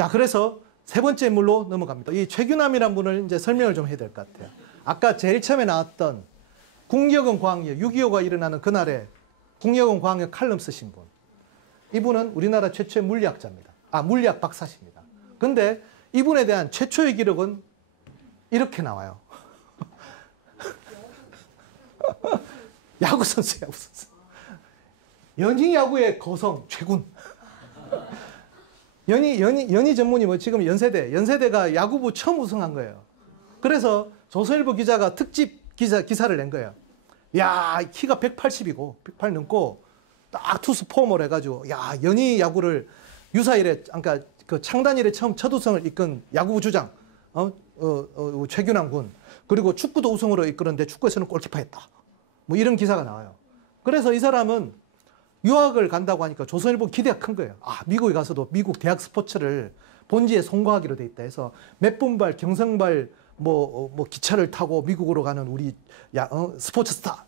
자, 그래서 세 번째 인물로 넘어갑니다. 이 최규남이라는 분을 이제 설명을 좀 해야 될 것 같아요. 아까 제일 처음에 나왔던 국력은 과학력, 6.25가 일어나는 그날에 국력은 과학력 칼럼 쓰신 분. 이분은 우리나라 최초의 물리학자입니다. 물리학 박사십니다. 근데 이분에 대한 최초의 기록은 이렇게 나와요. 야구선수. 연희야구의 거성 최군. 연희 전문이 뭐 지금 연세대가 야구부 처음 우승한 거예요. 그래서 조선일보 기자가 특집 기사를 낸 거예요. 야, 키가 180이고 108 넘고 딱 투수 폼을 해가지고 야, 연희 야구를 유사일에 그러니까 그 창단일에 처음 첫 우승을 이끈 야구부 주장 최규남 군. 그리고 축구도 우승으로 이끌었는데 축구에서는 골키퍼했다. 뭐 이런 기사가 나와요. 그래서 이 사람은 유학을 간다고 하니까 조선일보 기대가 큰 거예요. 미국에 가서도 미국 대학 스포츠를 본지에 송고하기로 돼 있다 해서 몇 분발 경성발 뭐 기차를 타고 미국으로 가는 우리 스포츠 스타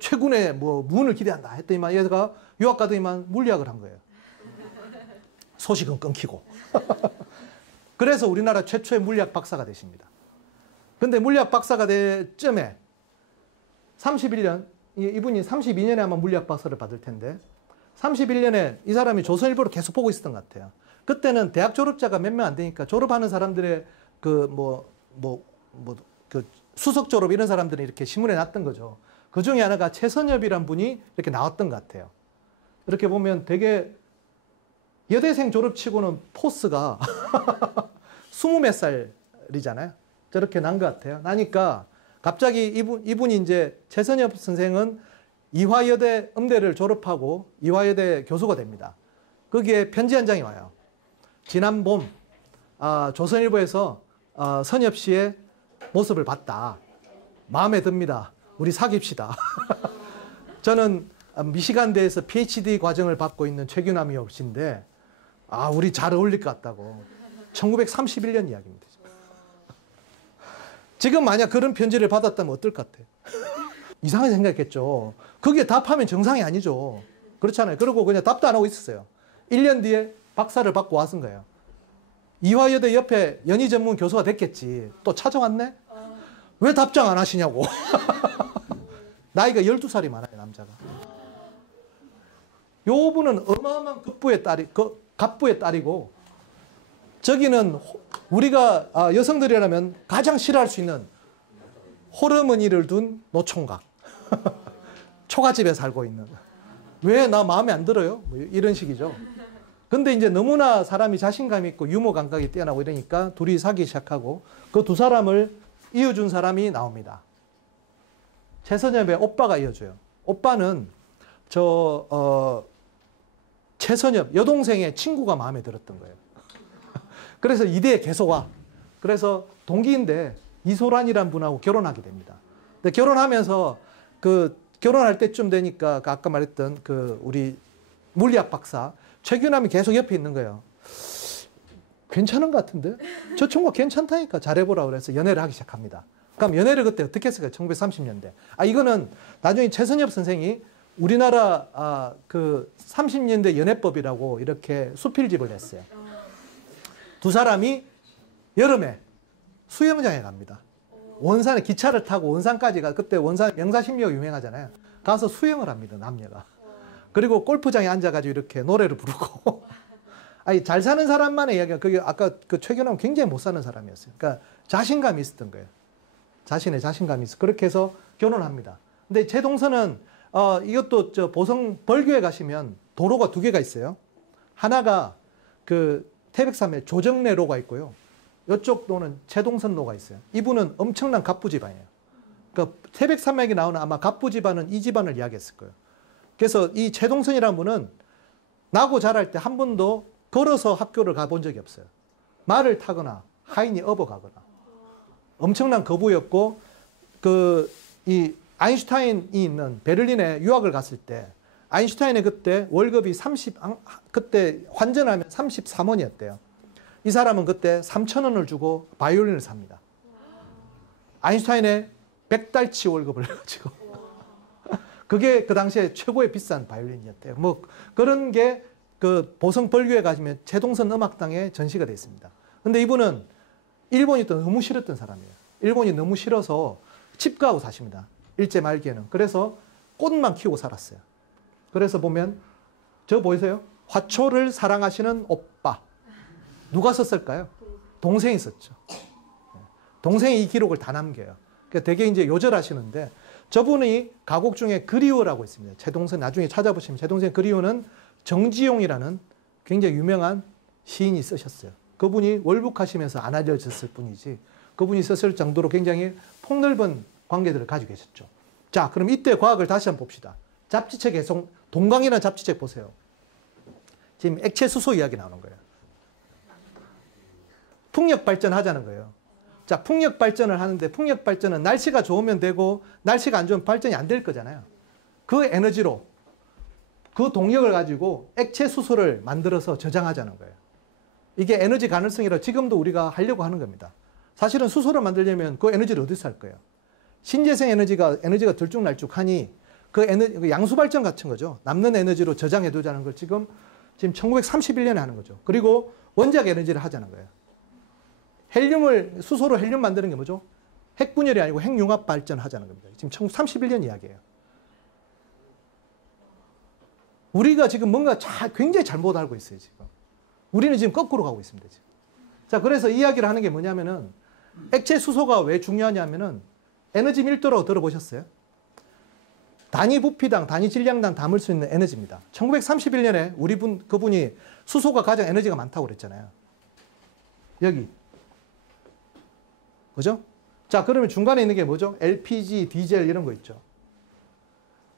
최군의 뭐 문을 기대한다 했더니만 얘가 유학 가더니만 물리학을 한 거예요. 소식은 끊기고. 그래서 우리나라 최초의 물리학 박사가 되십니다. 근데 물리학 박사가 될 쯤에 31년, 이분이 32년에 아마 물리학 박사를 받을 텐데 31년에 이 사람이 조선일보를 계속 보고 있었던 것 같아요. 그때는 대학 졸업자가 몇 명 안 되니까 졸업하는 사람들의 그 수석 졸업 이런 사람들이 이렇게 신문에 났던 거죠. 그 중에 하나가 최선엽이란 분이 이렇게 나왔던 것 같아요. 이렇게 보면 되게 여대생 졸업치고는 포스가 20몇 살이잖아요. 저렇게 난 것 같아요. 나니까 갑자기 이분이 이제 최선엽 선생은 이화여대 음대를 졸업하고 이화여대 교수가 됩니다. 거기에 편지 한 장이 와요. 지난 봄 조선일보에서 선엽 씨의 모습을 봤다. 마음에 듭니다. 우리 사귀읍시다. 저는 미시간대에서 PhD 과정을 받고 있는 최규남이 씨인데 우리 잘 어울릴 것 같다고. 1931년 이야기입니다. 지금 만약 그런 편지를 받았다면 어떨 것 같아요? 이상하게 생각했겠죠. 거기에 답하면 정상이 아니죠. 그렇잖아요. 그러고 그냥 답도 안 하고 있었어요. 1년 뒤에 박사를 받고 왔은 거예요. 이화여대 옆에 연희 전문 교수가 됐겠지. 또 찾아왔네? 왜 답장 안 하시냐고. 나이가 12살이 많아요, 남자가. 요 분은 어마어마한 갑부의 딸이고, 저기는 우리가 여성들이라면 가장 싫어할 수 있는 호르머니를 둔 노총각. 초가집에 살고 있는. 왜 나 마음에 안 들어요? 뭐 이런 식이죠. 근데 이제 너무나 사람이 자신감 있고 유머 감각이 뛰어나고 이러니까 둘이 사귀기 시작하고 그 두 사람을 이어준 사람이 나옵니다. 최선엽의 오빠가 이어줘요. 오빠는 최선엽 여동생의 친구가 마음에 들었던 거예요. 그래서 이대에 계속 와. 그래서 동기인데 이소란이라는 분하고 결혼하게 됩니다. 근데 결혼하면서 결혼할 때쯤 되니까 아까 말했던 우리 물리학 박사 최규남이 계속 옆에 있는 거예요. 괜찮은 것 같은데? 저 친구가 괜찮다니까 잘해보라 그래서 연애를 하기 시작합니다. 그럼 연애를 그때 어떻게 했을까요? 1930년대. 이거는 나중에 최선엽 선생이 우리나라 30년대 연애법이라고 이렇게 수필집을 냈어요. 두 사람이 여름에 수영장에 갑니다. 원산에 기차를 타고 원산까지 그때 원산 명사신미가 유명하잖아요. 가서 수영을 합니다, 남녀가. 그리고 골프장에 앉아가지고 이렇게 노래를 부르고. 잘 사는 사람만의 이야기가, 그게 아까 최규남은 굉장히 못 사는 사람이었어요. 그러니까 자신감이 있었던 거예요. 자신의 자신감이 있어. 그렇게 해서 결혼합니다. 근데 제 동서는, 이것도 보성 벌교에 가시면 도로가 두 개가 있어요. 하나가 태백산에 조정래로가 있고요. 이쪽 도는 최동선로가 있어요. 이분은 엄청난 갑부 집안이에요. 그러니까 태백산맥에 나오는 아마 갑부 집안은 이 집안을 이야기했을 거예요. 그래서 이 최동선이라는 분은 나고 자랄 때 한 번도 걸어서 학교를 가본 적이 없어요. 말을 타거나 하인이 업어가거나. 엄청난 거부였고, 이 아인슈타인이 있는 베를린에 유학을 갔을 때 아인슈타인의 그때 월급이 그때 환전하면 33원이었대요. 이 사람은 그때 3,000원을 주고 바이올린을 삽니다. 아인슈타인의 100달치 월급을 가지고. 그게 그 당시에 최고의 비싼 바이올린이었대요. 뭐 그런 게 그 보성 벌교에 가시면 최동선 음악당에 전시가 되어 있습니다. 근데 이분은 일본이 또 너무 싫었던 사람이에요. 일본이 너무 싫어서 칩가하고 사십니다. 일제 말기에는. 그래서 꽃만 키우고 살았어요. 그래서 보면 저 보이세요? 화초를 사랑하시는 오빠. 누가 썼을까요? 동생이 썼죠. 동생이 이 기록을 다 남겨요. 그러니까 되게 이제 요절하시는데 저분이 가곡 중에 그리워라고 있습니다. 최동선 나중에 찾아보시면 최동선 그리워는 정지용이라는 굉장히 유명한 시인이 쓰셨어요. 그분이 월북하시면서 안 알려졌을 뿐이지 그분이 썼을 정도로 굉장히 폭넓은 관계들을 가지고 계셨죠. 자, 그럼 이때 과학을 다시 한번 봅시다. 잡지책 해석, 동강이라는 잡지책 보세요. 지금 액체 수소 이야기 나오는 거예요. 풍력 발전하자는 거예요. 자, 풍력 발전을 하는데 풍력 발전은 날씨가 좋으면 되고 날씨가 안 좋으면 발전이 안 될 거잖아요. 그 에너지로 그 동력을 가지고 액체 수소를 만들어서 저장하자는 거예요. 이게 에너지 가능성이라 지금도 우리가 하려고 하는 겁니다. 사실은 수소를 만들려면 그 에너지를 어디서 할 거예요? 신재생 에너지가 들쭉날쭉하니 그 에너지, 양수 발전 같은 거죠. 남는 에너지로 저장해 두자는 걸 지금 1931년에 하는 거죠. 그리고 원자력 에너지를 하자는 거예요. 수소로 헬륨 만드는 게 뭐죠? 핵분열이 아니고 핵융합 발전하자는 겁니다. 지금 1931년 이야기예요. 우리가 지금 뭔가 굉장히 잘못 알고 있어요, 지금. 우리는 지금 거꾸로 가고 있습니다, 지금. 자, 그래서 이야기를 하는 게 뭐냐면은 액체 수소가 왜 중요하냐면은 에너지 밀도라고 들어보셨어요? 단위 부피당, 단위 질량당 담을 수 있는 에너지입니다. 1931년에 그분이 수소가 가장 에너지가 많다고 그랬잖아요. 여기. 그죠? 자, 그러면 중간에 있는 게 뭐죠? LPG, 디젤 이런 거 있죠.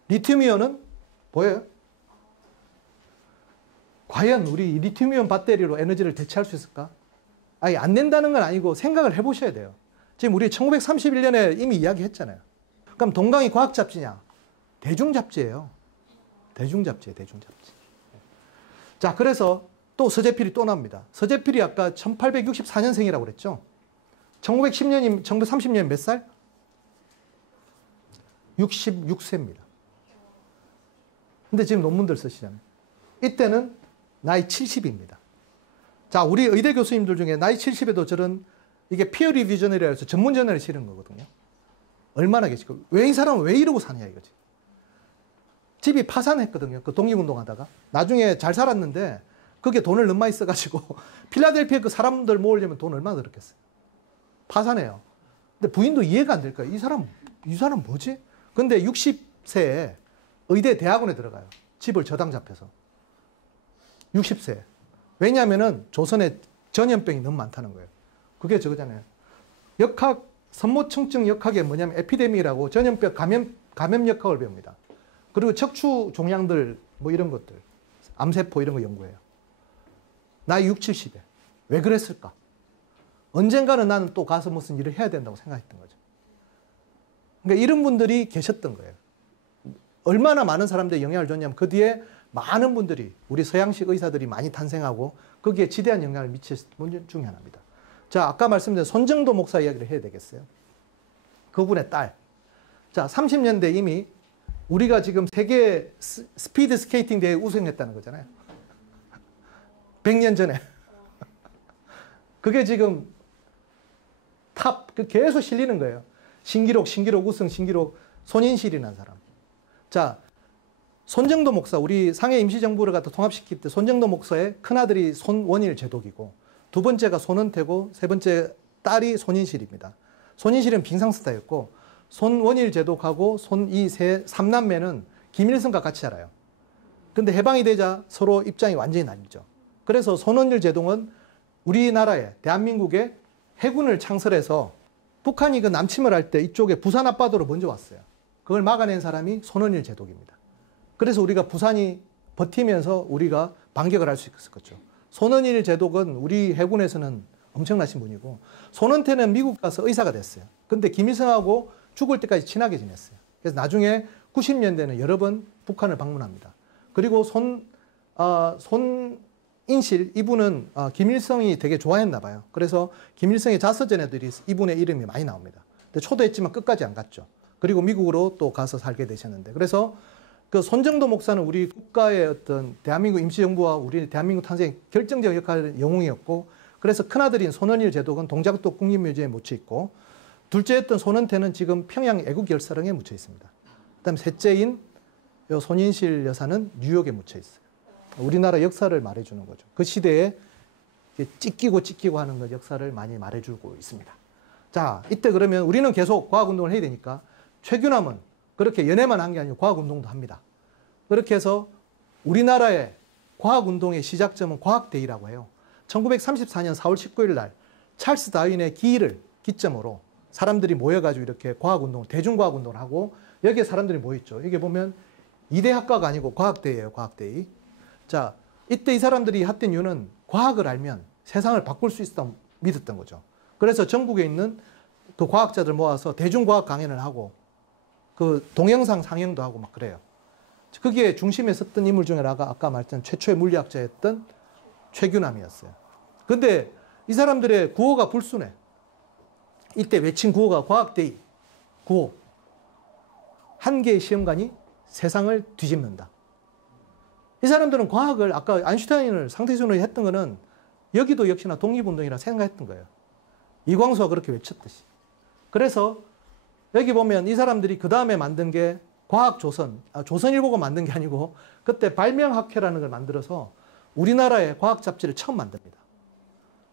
리튬이온은 보여요? 과연 우리 리튬이온 배터리로 에너지를 대체할 수 있을까? 아니, 안 된다는 건 아니고 생각을 해보셔야 돼요. 지금 우리 1931년에 이미 이야기했잖아요. 그럼 동강이 과학 잡지냐? 대중 잡지예요. 대중 잡지예요, 대중 잡지. 자, 그래서 또 서재필이 또 나옵니다. 서재필이 아까 1864년생이라고 그랬죠? 1930년 몇 살? 66세입니다. 근데 지금 논문들 쓰시잖아요. 이때는 나이 70입니다. 자, 우리 의대 교수님들 중에 나이 70에도 저런 이게 피어 리뷰 저널이라 해서 전문 저널에 실은 거거든요. 얼마나 계시고 왜 이 사람은 왜 이러고 사느냐 이거지. 집이 파산했거든요. 그 독립운동하다가. 나중에 잘 살았는데 그게 돈을 너무 많이 써가지고 필라델피아 그 사람들 모으려면 돈 얼마나 들었겠어요. 파산해요. 근데 부인도 이해가 안 될 거예요. 이 사람 뭐지? 근데 60세에 의대 대학원에 들어가요. 집을 저당 잡혀서. 60세. 왜냐하면은 조선에 전염병이 너무 많다는 거예요. 그게 저거잖아요. 역학, 선모청증 역학이 뭐냐면 에피데미라고 전염병 감염 역학을 배웁니다. 그리고 척추 종양들 뭐 이런 것들, 암세포 이런 거 연구해요. 나이 60, 70에. 왜 그랬을까? 언젠가는 나는 또 가서 무슨 일을 해야 된다고 생각했던 거죠. 그러니까 이런 분들이 계셨던 거예요. 얼마나 많은 사람들이 영향을 줬냐면 그 뒤에 많은 분들이 우리 서양식 의사들이 많이 탄생하고 거기에 지대한 영향을 미쳤을 분 중에 하나입니다. 자, 아까 말씀드린 손정도 목사 이야기를 해야 되겠어요. 그분의 딸. 자, 30년대 이미 우리가 지금 세계 스피드 스케이팅 대회에 우승했다는 거잖아요. 100년 전에. 그게 지금 계속 실리는 거예요. 신기록 우승, 신기록, 손인실이라는 사람. 자, 손정도 목사, 우리 상해 임시정부를 갖다 통합시킬 때 손정도 목사의 큰아들이 손원일 제독이고 두 번째가 손은태고 세 번째 딸이 손인실입니다. 손인실은 빙상스타였고 손원일 제독하고 삼남매는 김일성과 같이 살아요. 근데 해방이 되자 서로 입장이 완전히 나뉘죠. 그래서 손원일 제독은 우리나라에 대한민국에 해군을 창설해서 북한이 그 남침을 할 때 이쪽에 부산 앞바다로 먼저 왔어요. 그걸 막아낸 사람이 손원일 제독입니다. 그래서 우리가 부산이 버티면서 우리가 반격을 할 수 있었을 거죠. 손원일 제독은 우리 해군에서는 엄청나신 분이고 손은태는 미국 가서 의사가 됐어요. 근데 김일성하고 죽을 때까지 친하게 지냈어요. 그래서 나중에 90년대는 여러 번 북한을 방문합니다. 그리고 손인실 이분은 김일성이 되게 좋아했나 봐요. 그래서 김일성의 자서전에도 이분의 이름이 많이 나옵니다. 근데 초대했지만 끝까지 안 갔죠. 그리고 미국으로 또 가서 살게 되셨는데 그래서 그 손정도 목사는 우리 국가의 어떤 대한민국 임시정부와 우리 대한민국 탄생에 결정적 역할을 영웅이었고, 그래서 큰아들인 손원일 제독은 동작도 국립묘지에 묻혀 있고, 둘째였던 손은태는 지금 평양 애국열사령에 묻혀 있습니다. 그다음 셋째인 요 손인실 여사는 뉴욕에 묻혀 있어요. 우리나라 역사를 말해주는 거죠. 그 시대에 찢기고 하는 그 역사를 많이 말해주고 있습니다. 자, 이때 그러면 우리는 계속 과학운동을 해야 되니까 최규남은 그렇게 연애만 한 게 아니고 과학운동도 합니다. 그렇게 해서 우리나라의 과학운동의 시작점은 과학데이라고 해요. 1934년 4월 19일 날 찰스 다윈의 기일을 기점으로 사람들이 모여가지고 이렇게 과학운동, 대중과학운동을 하고, 여기에 사람들이 모였죠. 여기 보면 이대학과가 아니고 과학데이예요, 과학데이. 자, 이때 이 사람들이 했던 이유는 과학을 알면 세상을 바꿀 수 있다고 믿었던 거죠. 그래서 전국에 있는 그 과학자들 모아서 대중과학 강연을 하고, 그 동영상 상영도 하고 막 그래요. 거기에 중심에 섰던 인물 중에 아까 말했던 최초의 물리학자였던 최규남이었어요. 근데 이 사람들의 구호가 불순해. 이때 외친 구호가 과학데이 구호. 한 개의 시험관이 세상을 뒤집는다. 이 사람들은 과학을, 아까 아인슈타인을 상대적으로 했던 거는 여기도 역시나 독립운동이라 생각했던 거예요. 이광수가 그렇게 외쳤듯이. 그래서 여기 보면 이 사람들이 그 다음에 만든 게 과학조선, 조선일보가 만든 게 아니고 그때 발명학회라는 걸 만들어서 우리나라의 과학 잡지를 처음 만듭니다.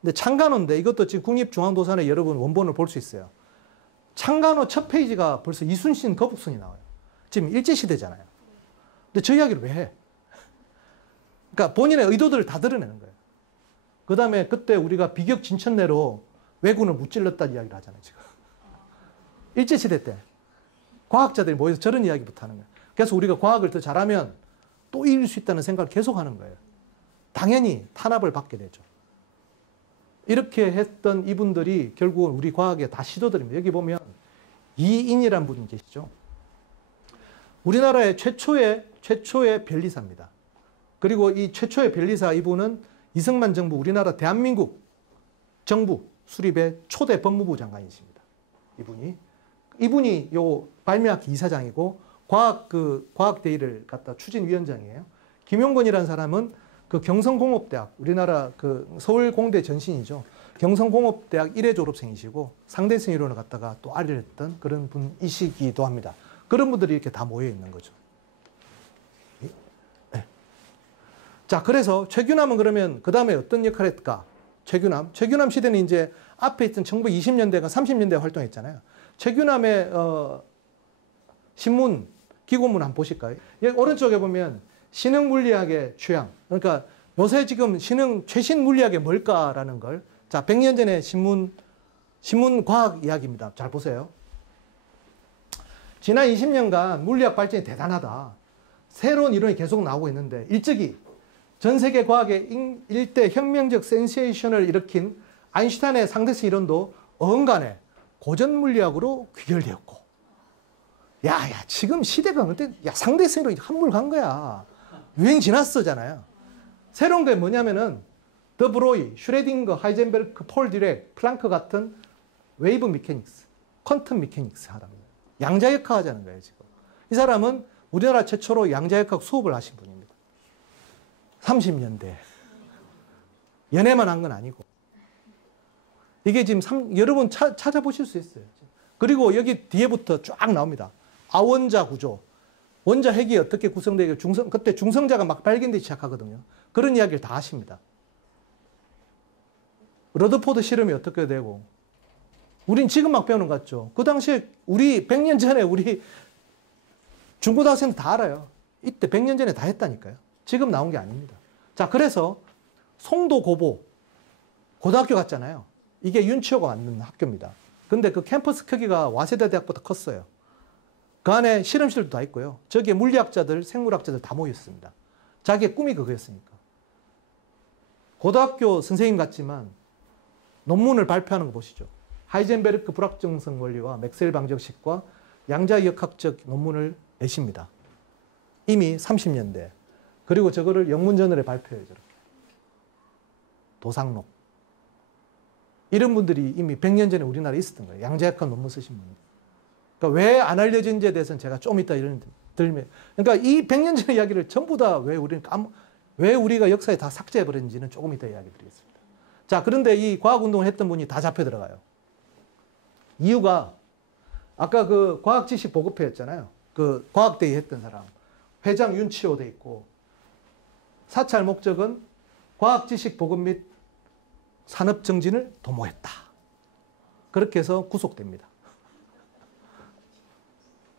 근데 창간호인데 이것도 지금 국립중앙도서관에 여러분 원본을 볼 수 있어요. 창간호 첫 페이지가 벌써 이순신 거북선이 나와요. 지금 일제시대잖아요. 근데 저 이야기를 왜 해? 그러니까 본인의 의도들을 다 드러내는 거예요. 그 다음에 그때 우리가 비격 진천내로 왜군을 무찔렀다는 이야기를 하잖아요, 지금. 일제시대 때. 과학자들이 모여서 저런 이야기부터 하는 거예요. 그래서 우리가 과학을 더 잘하면 또 이길 수 있다는 생각을 계속 하는 거예요. 당연히 탄압을 받게 되죠. 이렇게 했던 이분들이 결국은 우리 과학에 다 시도들입니다. 여기 보면 이인이라는 분이 계시죠. 우리나라의 최초의 변리사입니다. 그리고 이 최초의 변리사 이분은 이승만 정부, 우리나라 대한민국 정부 수립의 초대 법무부 장관이십니다. 이분이 요 발명학회 이사장이고 과학데이를 갖다 추진위원장이에요. 김용건이라는 사람은 그 경성공업대학, 우리나라 그 서울공대 전신이죠. 경성공업대학 1회 졸업생이시고 상대성 이론을 갖다가 또 알렸던 그런 분이시기도 합니다. 그런 분들이 이렇게 다 모여 있는 거죠. 네. 자, 그래서 최규남은 그러면 그 다음에 어떤 역할을 했을까? 최규남 시대는 이제 앞에 있던 1920년대가 30년대 활동했잖아요. 최규남의 신문, 기고문 한번 보실까요? 여기 오른쪽에 보면 신흥물리학의 취향. 그러니까 요새 지금 최신 물리학이 뭘까라는 걸. 자, 100년 전에 신문 과학 이야기입니다. 잘 보세요. 지난 20년간 물리학 발전이 대단하다. 새로운 이론이 계속 나오고 있는데 일찍이 전 세계 과학의 일대 혁명적 센세이션을 일으킨 아인슈타인의 상대성 이론도 어흥간에 고전 물리학으로 귀결되었고. 야, 지금 시대가 어때? 야, 상대성 이론이 한물 간 거야. 유행 지났어잖아요. 새로운 게 뭐냐면은 더 브로이, 슈레딩거, 하이젠베르크, 폴 디렉, 플랑크 같은 웨이브 미케닉스, 퀀텀 미케닉스 하랍니다. 양자역학 하자는 거예요, 지금. 이 사람은 우리나라 최초로 양자역학 수업을 하신 분입니다. 30년대. 연애만 한 건 아니고. 이게 지금 여러분 찾아보실 수 있어요. 그리고 여기 뒤에부터 쫙 나옵니다. 아원자 구조. 원자 핵이 어떻게 구성되고 그때 중성자가 막 발견되기 시작하거든요. 그런 이야기를 다 하십니다. 러더포드 실험이 어떻게 되고. 우린 지금 막 배우는 것 같죠. 그 당시에 우리 100년 전에 우리 중고등학생들 다 알아요. 이때 100년 전에 다 했다니까요. 지금 나온 게 아닙니다. 자, 그래서 송도 고보 고등학교 갔잖아요. 이게 윤치호가 만든 학교입니다. 근데 그 캠퍼스 크기가 와세대 대학보다 컸어요. 그 안에 실험실도 다 있고요. 저기에 물리학자들, 생물학자들 다 모였습니다. 자기의 꿈이 그거였으니까. 고등학교 선생님 같지만 논문을 발표하는 거 보시죠. 하이젠베르크 불확정성 원리와 맥스웰 방정식과 양자역학적 논문을 내십니다. 이미 30년대. 그리고 저거를 영문저널에 발표해요. 저렇게. 도상록. 이런 분들이 이미 100년 전에 우리나라에 있었던 거예요. 양자역학 논문 쓰신 분들. 그러니까 왜 안 알려진지에 대해서는 제가 좀 이따 이런 들면. 그러니까 이 100년 전의 이야기를 전부 다 왜 우리가 역사에 다 삭제해버렸는지는 조금 이따 이야기 드리겠습니다. 자, 그런데 이 과학운동을 했던 분이 다 잡혀 들어가요. 이유가 아까 그 과학지식 보급회였잖아요. 그 과학대회 했던 사람. 회장 윤치호 돼 있고 사찰 목적은 과학지식 보급 및 산업정진을 도모했다. 그렇게 해서 구속됩니다.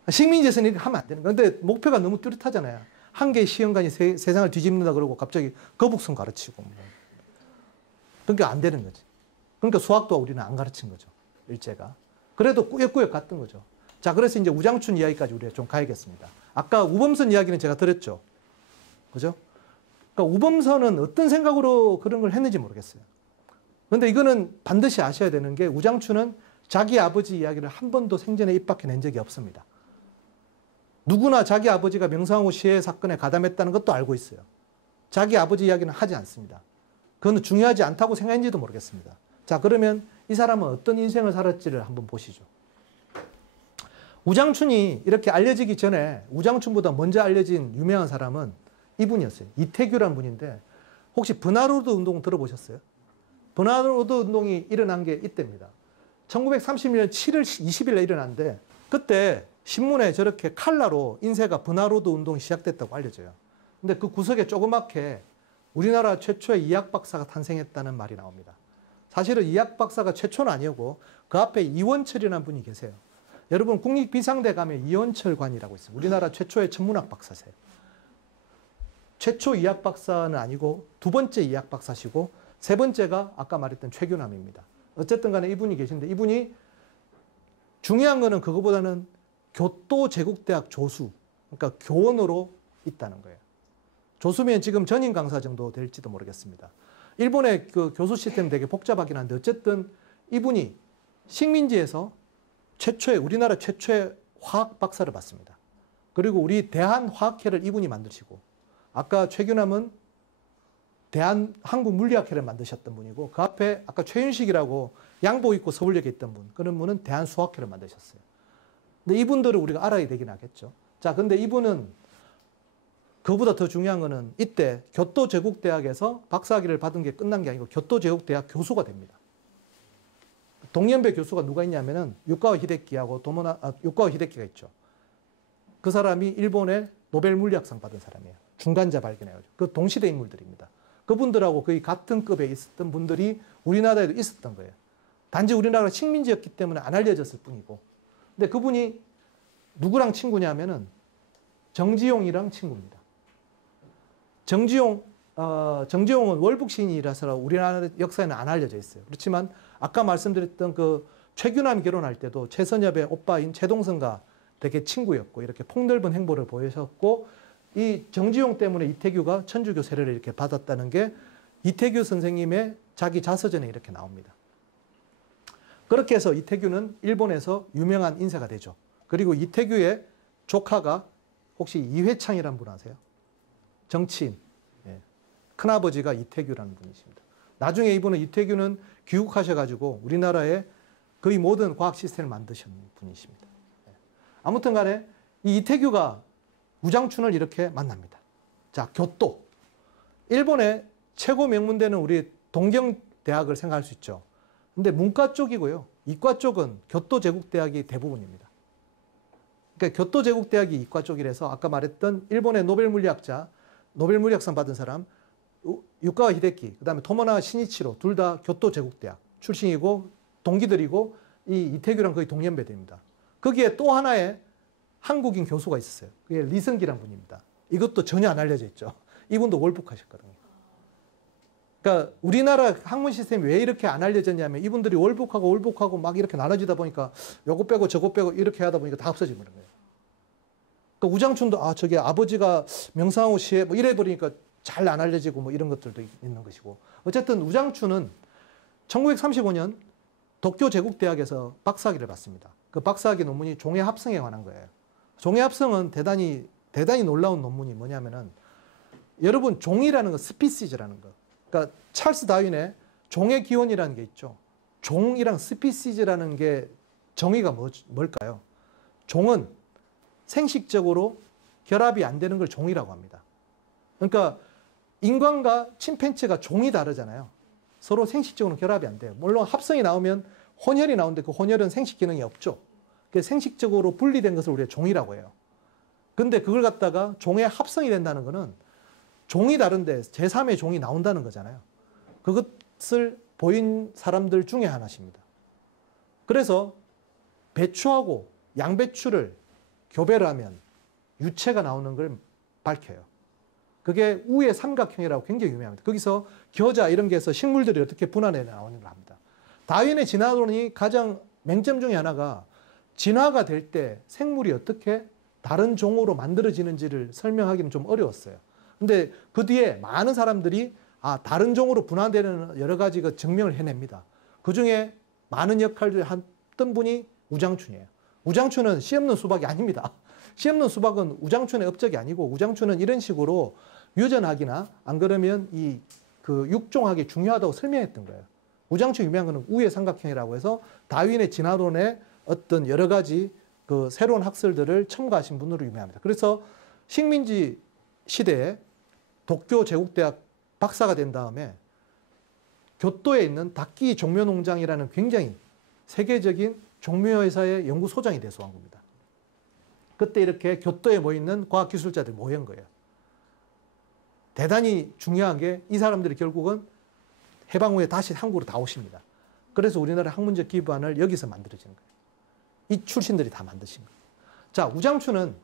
식민지에서는 이렇게 하면 안 되는 거예요. 근데 목표가 너무 뚜렷하잖아요. 한 개의 시험관이 세상을 뒤집는다 그러고 갑자기 거북선 가르치고. 그러니까 안 되는 거지. 그러니까 수학도 우리는 안 가르친 거죠. 일제가. 그래도 꾸역꾸역 갔던 거죠. 자, 그래서 이제 우장춘 이야기까지 우리가 좀 가야겠습니다. 아까 우범선 이야기는 제가 드렸죠. 그죠? 그러니까 우범선은 어떤 생각으로 그런 걸 했는지 모르겠어요. 그런데 이거는 반드시 아셔야 되는 게 우장춘은 자기 아버지 이야기를 한 번도 생전에 입 밖에 낸 적이 없습니다. 누구나 자기 아버지가 명상황후 시해 사건에 가담했다는 것도 알고 있어요. 자기 아버지 이야기는 하지 않습니다. 그건 중요하지 않다고 생각했는지도 모르겠습니다. 자, 그러면 이 사람은 어떤 인생을 살았지를 한번 보시죠. 우장춘이 이렇게 알려지기 전에 우장춘보다 먼저 알려진 유명한 사람은 이분이었어요. 이태규라는 분인데 혹시 버나르드 운동 들어보셨어요? 버나르드 운동이 일어난 게 이때입니다. 1931년 7월 20일에 일어났는데 그때 신문에 저렇게 칼라로 인쇄가 버나르드 운동이 시작됐다고 알려져요. 근데 그 구석에 조그맣게 우리나라 최초의 이학 박사가 탄생했다는 말이 나옵니다. 사실은 이학 박사가 최초는 아니었고 그 앞에 이원철이라는 분이 계세요. 여러분 국립비상대 가면 이원철 관이라고 있어요. 우리나라 최초의 천문학 박사세요. 최초 이학 박사는 아니고 두 번째 이학 박사시고 세 번째가 아까 말했던 최규남입니다. 어쨌든 간에 이분이 계신데 이분이 중요한 거는 그거보다는 교토제국대학 조수, 그러니까 교원으로 있다는 거예요. 조수면 지금 전임 강사 정도 될지도 모르겠습니다. 일본의 그 교수 시스템 되게 복잡하긴 한데 어쨌든 이분이 식민지에서 우리나라 최초의 화학 박사를 받습니다. 그리고 우리 대한화학회를 이분이 만드시고 아까 최규남은 대한한국물리학회를 만드셨던 분이고 그 앞에 아까 최윤식이라고 양복 입고 서울역에 있던 분, 그런 분은 대한수학회를 만드셨어요. 근데 이분들을 우리가 알아야 되긴 하겠죠. 자, 근데 이분은 그보다 더 중요한 거는 이때 교토제국대학에서 박사학위를 받은 게 끝난 게 아니고 교토제국대학 교수가 됩니다. 동년배 교수가 누가 있냐면은 유카와 히데키하고 유카와 히데키가 있죠. 그 사람이 일본의 노벨 물리학상 받은 사람이에요. 중간자 발견해가지고. 그 동시대 인물들입니다. 그분들하고 거의 같은 급에 있었던 분들이 우리나라에도 있었던 거예요. 단지 우리나라가 식민지였기 때문에 안 알려졌을 뿐이고. 근데 그분이 누구랑 친구냐면은 정지용이랑 친구입니다. 정지용은 월북 시인이라서 우리나라 역사에는 안 알려져 있어요. 그렇지만 아까 말씀드렸던 그 최규남이 결혼할 때도 최선엽의 오빠인 최동선과 되게 친구였고 이렇게 폭넓은 행보를 보이셨고 이 정지용 때문에 이태규가 천주교 세례를 이렇게 받았다는 게 이태규 선생님의 자기 자서전에 이렇게 나옵니다. 그렇게 해서 이태규는 일본에서 유명한 인사가 되죠. 그리고 이태규의 조카가 혹시 이회창이라는 분 아세요? 정치인. 예. 큰아버지가 이태규라는 분이십니다. 나중에 이태규는 귀국하셔가지고 우리나라의 거의 모든 과학 시스템을 만드신 분이십니다. 예. 아무튼 간에 이 이태규가 우장춘을 이렇게 만납니다. 자, 교토. 일본의 최고 명문대는 우리 동경대학을 생각할 수 있죠. 근데 문과 쪽이고요. 이과 쪽은 교토제국대학이 대부분입니다. 그러니까 교토제국대학이 이과 쪽이라서 아까 말했던 일본의 노벨 물리학상 받은 사람 유카와 히데키, 그다음에 토모나 시니치로 둘 다 교토제국대학 출신이고 동기들이고 이 이태규랑 거의 동년배입니다. 거기에 또 하나의 한국인 교수가 있었어요. 그게 리승기란 분입니다. 이것도 전혀 안 알려져 있죠. 이분도 월북하셨거든요. 그러니까 우리나라 학문 시스템이 왜 이렇게 안 알려졌냐면 이분들이 월북하고 막 이렇게 나눠지다 보니까 요거 빼고 저거 빼고 이렇게 하다 보니까 다 없어져 버린 거예요. 그러니까 우장춘도 저게 아버지가 명상황후 시에 뭐 이래 버리니까 잘 안 알려지고 뭐 이런 것들도 있는 것이고. 어쨌든 우장춘은 1935년 도쿄제국대학에서 박사학위를 받습니다. 그 박사학위 논문이 종해합성에 관한 거예요. 종해합성은 대단히 놀라운 논문이 뭐냐면은 여러분 종이라는 거 스피시즈라는 거. 그러니까 찰스 다윈의 종의 기원이라는 게 있죠. 종이랑 스피시즈라는 게 정의가 뭘까요? 종은 생식적으로 결합이 안 되는 걸 종이라고 합니다. 그러니까 인간과 침팬지가 종이 다르잖아요. 서로 생식적으로 결합이 안 돼요. 물론 합성이 나오면 혼혈이 나오는데 그 혼혈은 생식 기능이 없죠. 생식적으로 분리된 것을 우리가 종이라고 해요. 근데 그걸 갖다가 종의 합성이 된다는 것은 종이 다른데 제3의 종이 나온다는 거잖아요. 그것을 보인 사람들 중에 하나십니다. 그래서 배추하고 양배추를 교배를 하면 유체가 나오는 걸 밝혀요. 그게 우의 삼각형이라고 굉장히 유명합니다. 거기서 겨자 이런 게 해서 식물들이 어떻게 분화해 나오는 걸 합니다. 다윈의 진화론이 가장 맹점 중에 하나가 진화가 될 때 생물이 어떻게 다른 종으로 만들어지는지를 설명하기는 좀 어려웠어요. 근데 그 뒤에 많은 사람들이 다른 종으로 분화되는 여러 가지 그 증명을 해냅니다. 그 중에 많은 역할을 했던 분이 우장춘이에요. 우장춘은 씨 없는 수박이 아닙니다. 씨 없는 수박은 우장춘의 업적이 아니고 우장춘은 이런 식으로 유전학이나 안 그러면 그 육종학이 중요하다고 설명했던 거예요. 우장춘 유명한 것은 우의 삼각형이라고 해서 다윈의 진화론의 어떤 여러 가지 그 새로운 학설들을 첨가하신 분으로 유명합니다. 그래서 식민지 시대에 도쿄 제국대학 박사가 된 다음에 교토에 있는 다끼 종묘농장이라는 굉장히 세계적인 종묘회사의 연구소장이 돼서 온 겁니다. 그때 이렇게 교토에 모여있는 과학기술자들이 모인 거예요. 대단히 중요한 게 이 사람들이 결국은 해방 후에 다시 한국으로 다 오십니다. 그래서 우리나라 학문적 기반을 여기서 만들어지는 거예요. 이 출신들이 다 만드신 거예요. 자, 우장춘은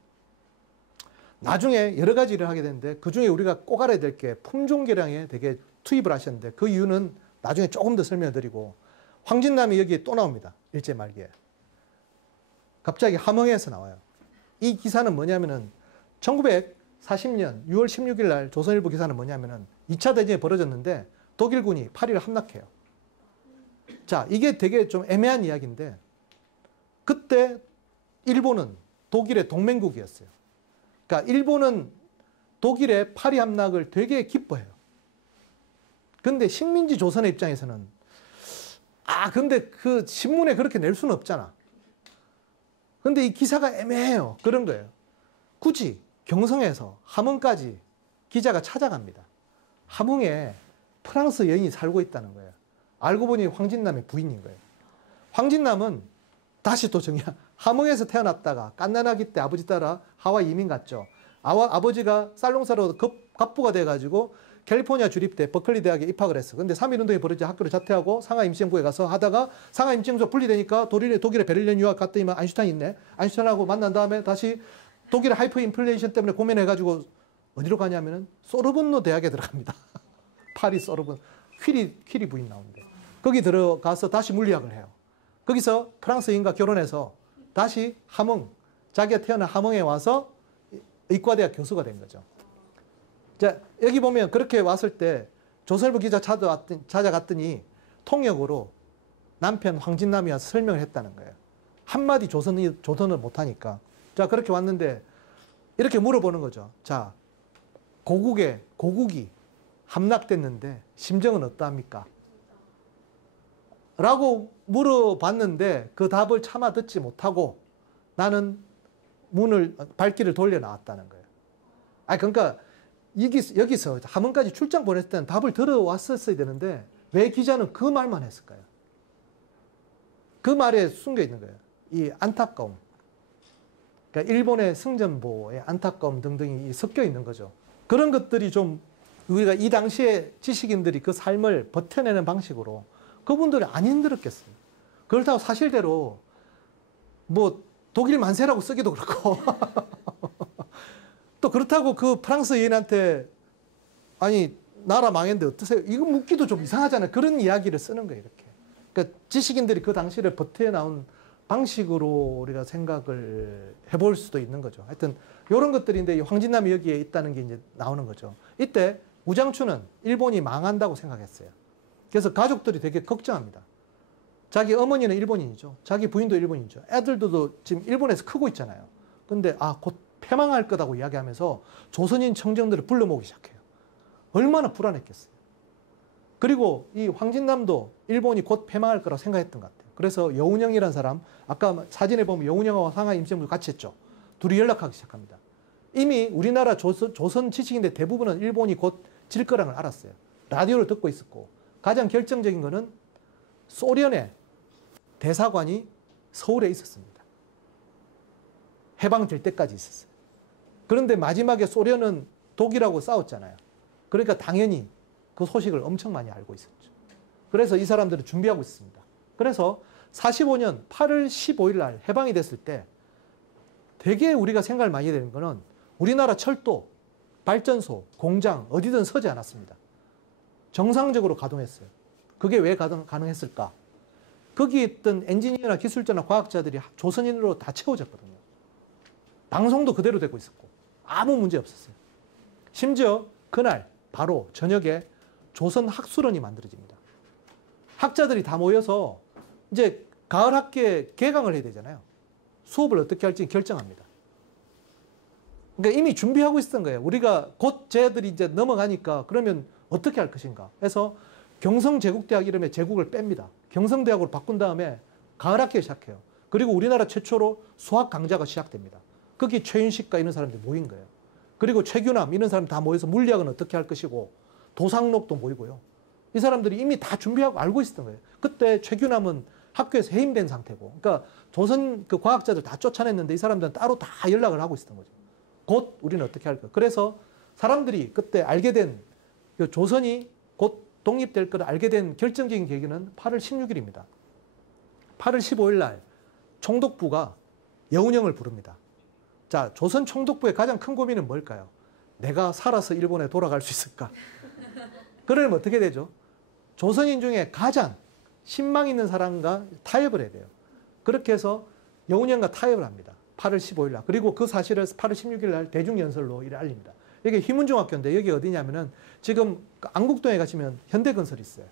나중에 여러 가지 일을 하게 되는데 그중에 우리가 꼭 알아야 될 게 품종개량에 되게 투입을 하셨는데 그 이유는 나중에 조금 더 설명을 드리고 황진남이 여기에 또 나옵니다. 일제 말기에. 갑자기 함흥에서 나와요. 이 기사는 뭐냐면은 1940년 6월 16일 날 조선일보 기사는 뭐냐면은 2차 대전이 벌어졌는데 독일군이 파리를 함락해요. 자, 이게 되게 좀 애매한 이야기인데 그때 일본은 독일의 동맹국이었어요. 그러니까 일본은 독일의 파리 함락을 되게 기뻐해요. 근데 식민지 조선의 입장에서는 근데 그 신문에 그렇게 낼 수는 없잖아. 근데 이 기사가 애매해요. 그런 거예요. 굳이 경성에서 함흥까지 기자가 찾아갑니다. 함흥에 프랑스 여인이 살고 있다는 거예요. 알고 보니 황진남의 부인인 거예요. 황진남은 다시 또 함흥에서 태어났다가 갓난아기 때 아버지 따라 하와이 이민 갔죠. 아버지가 쌀농사로 갑부가 돼가지고 캘리포니아 주립대 버클리 대학에 입학을 했어. 근데 3.1운동이 벌어져 학교를 자퇴하고 상하이 임시정부에 가서 하다가 상하이 임시정부가 분리되니까 독일의 베를린 유학 갔더니만 아인슈타인 있네. 아인슈타인하고 만난 다음에 다시 독일의 하이퍼 인플레이션 때문에 고민해가지고 어디로 가냐면은 소르본노 대학에 들어갑니다. 파리 소르본. 퀴리 부인 나오는데. 거기 들어가서 다시 물리학을 해요. 거기서 프랑스인과 결혼해서 다시 함흥, 자기가 태어난 함흥에 와서 의과대학 교수가 된 거죠. 자, 여기 보면 그렇게 왔을 때 조선일보 기자 찾아갔더니 통역으로 남편 황진남이 와서 설명을 했다는 거예요. 한마디 조선을 못하니까. 자, 그렇게 왔는데 이렇게 물어보는 거죠. 자, 고국이 함락됐는데 심정은 어떠합니까? 라고 물어봤는데 그 답을 차마 듣지 못하고 나는 발길을 돌려 나왔다는 거예요. 그러니까 여기서 함흥까지 출장 보냈을 때는 답을 들어왔었어야 되는데 왜 기자는 그 말만 했을까요? 그 말에 숨겨 있는 거예요. 이 안타까움. 그러니까 일본의 승전보의 안타까움 등등이 섞여 있는 거죠. 그런 것들이 좀 우리가 이 당시에 지식인들이 그 삶을 버텨내는 방식으로 그분들이 안 힘들었겠어요. 그렇다고 사실대로 독일 만세라고 쓰기도 그렇고 또 그렇다고 그 프랑스 여인한테 나라 망했는데 어떠세요? 이거 묻기도 좀 이상하잖아요. 그런 이야기를 쓰는 거예요. 이렇게. 그러니까 지식인들이 그 당시를 버텨나온 방식으로 우리가 생각을 해볼 수도 있는 거죠. 하여튼 이런 것들인데 황진남이 여기에 있다는 게 이제 나오는 거죠. 이때 우장춘은 일본이 망한다고 생각했어요. 그래서 가족들이 되게 걱정합니다. 자기 어머니는 일본인이죠. 자기 부인도 일본인이죠. 애들도 지금 일본에서 크고 있잖아요. 근데 곧 패망할 거다고 이야기하면서 조선인 청정들을 불러 모으기 시작해요. 얼마나 불안했겠어요. 그리고 이 황진남도 일본이 곧 패망할 거라고 생각했던 것 같아요. 그래서 여운형이라는 사람, 아까 사진에 보면 여운형하고 상하이 임시정부 같이 했죠. 둘이 연락하기 시작합니다. 이미 우리나라 조선 지식인들 대부분은 일본이 곧 질 거라는 걸 알았어요. 라디오를 듣고 있었고, 가장 결정적인 거는 소련의 대사관이 서울에 있었습니다. 해방될 때까지 있었어요. 그런데 마지막에 소련은 독일하고 싸웠잖아요. 그러니까 당연히 그 소식을 엄청 많이 알고 있었죠. 그래서 이 사람들은 준비하고 있습니다. 그래서 45년 8월 15일 날 해방이 됐을 때 되게 우리가 생각을 많이 해야 되는 거는 우리나라 철도, 발전소, 공장 어디든 서지 않았습니다. 정상적으로 가동했어요. 그게 왜 가능했을까? 거기 있던 엔지니어나 기술자나 과학자들이 조선인으로 다 채워졌거든요. 방송도 그대로 되고 있었고 아무 문제 없었어요. 심지어 그날 바로 저녁에 조선 학술원이 만들어집니다. 학자들이 다 모여서 이제 가을 학기에 개강을 해야 되잖아요. 수업을 어떻게 할지 결정합니다. 그러니까 이미 준비하고 있었던 거예요. 우리가 곧 쟤들이 이제 넘어가니까 그러면 어떻게 할 것인가 해서 경성제국대학 이름의 제국을 뺍니다. 경성대학으로 바꾼 다음에 가을 학기에 시작해요. 그리고 우리나라 최초로 수학 강좌가 시작됩니다. 거기 최윤식과 이런 사람들이 모인 거예요. 그리고 최규남 이런 사람 다 모여서 물리학은 어떻게 할 것이고 도상록도 모이고요. 이 사람들이 이미 다 준비하고 알고 있었던 거예요. 그때 최규남은 학교에서 해임된 상태고, 그러니까 조선 그 과학자들 다 쫓아냈는데 이 사람들은 따로 다 연락을 하고 있었던 거죠. 곧 우리는 어떻게 할까. 그래서 사람들이 그때 알게 된 조선이 곧 독립될 걸 알게 된 결정적인 계기는 8월 16일입니다. 8월 15일 날 총독부가 여운형을 부릅니다. 자, 조선 총독부의 가장 큰 고민은 뭘까요? 내가 살아서 일본에 돌아갈 수 있을까? 그러면 어떻게 되죠? 조선인 중에 가장 신망 있는 사람과 타협을 해야 돼요. 그렇게 해서 여운형과 타협을 합니다. 8월 15일 날. 그리고 그 사실을 8월 16일 날 대중연설로 이를 알립니다. 여기 휘문중학교인데 여기 어디냐면은 지금 안국동에 가시면 현대건설이 있어요.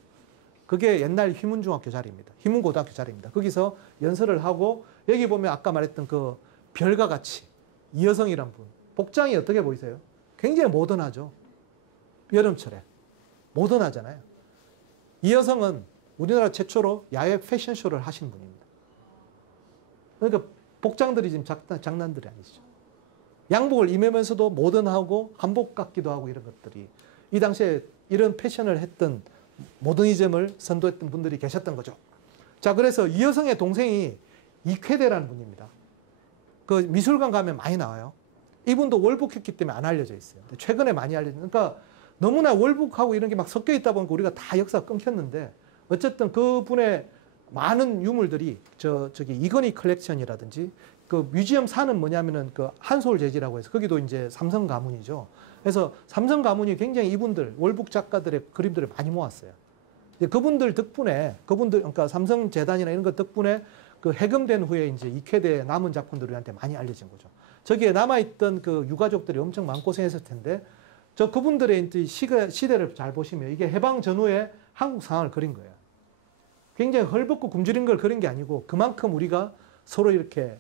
그게 옛날 휘문중학교 자리입니다. 휘문고등학교 자리입니다. 거기서 연설을 하고 여기 보면 아까 말했던 그 별과 같이 이여성이란 분. 복장이 어떻게 보이세요? 굉장히 모던하죠. 여름철에. 모던하잖아요. 이여성은 우리나라 최초로 야외 패션쇼를 하신 분입니다. 그러니까 복장들이 지금 장난들이 아니죠. 양복을 입으면서도 모던하고 한복 같기도 하고 이런 것들이 이 당시에 이런 패션을 했던 모더니즘을 선도했던 분들이 계셨던 거죠. 자, 그래서 이여성의 동생이 이쾌대라는 분입니다. 그 미술관 가면 많이 나와요. 이분도 월북했기 때문에 안 알려져 있어요. 최근에 많이 그러니까 너무나 월북하고 이런 게 막 섞여 있다 보니까 우리가 다 역사가 끊겼는데 어쨌든 그분의 많은 유물들이 저기 이건희 컬렉션이라든지 그 뮤지엄 산은 뭐냐면은 그 한솔 재지라고 해서 거기도 이제 삼성 가문이죠. 그래서 삼성 가문이 굉장히 이분들 월북 작가들의 그림들을 많이 모았어요. 그분들 덕분에 그러니까 삼성 재단이나 이런 것 덕분에 그 해금된 후에 이제 이쾌대 남은 작품들이 우리한테 많이 알려진 거죠. 저기에 남아있던 그 유가족들이 엄청 마음고생했을 텐데 그분들의 이제 시대를 잘 보시면 이게 해방 전후에 한국 상황을 그린 거예요. 굉장히 헐벗고 굶주린 걸 그린 게 아니고 그만큼 우리가 서로 이렇게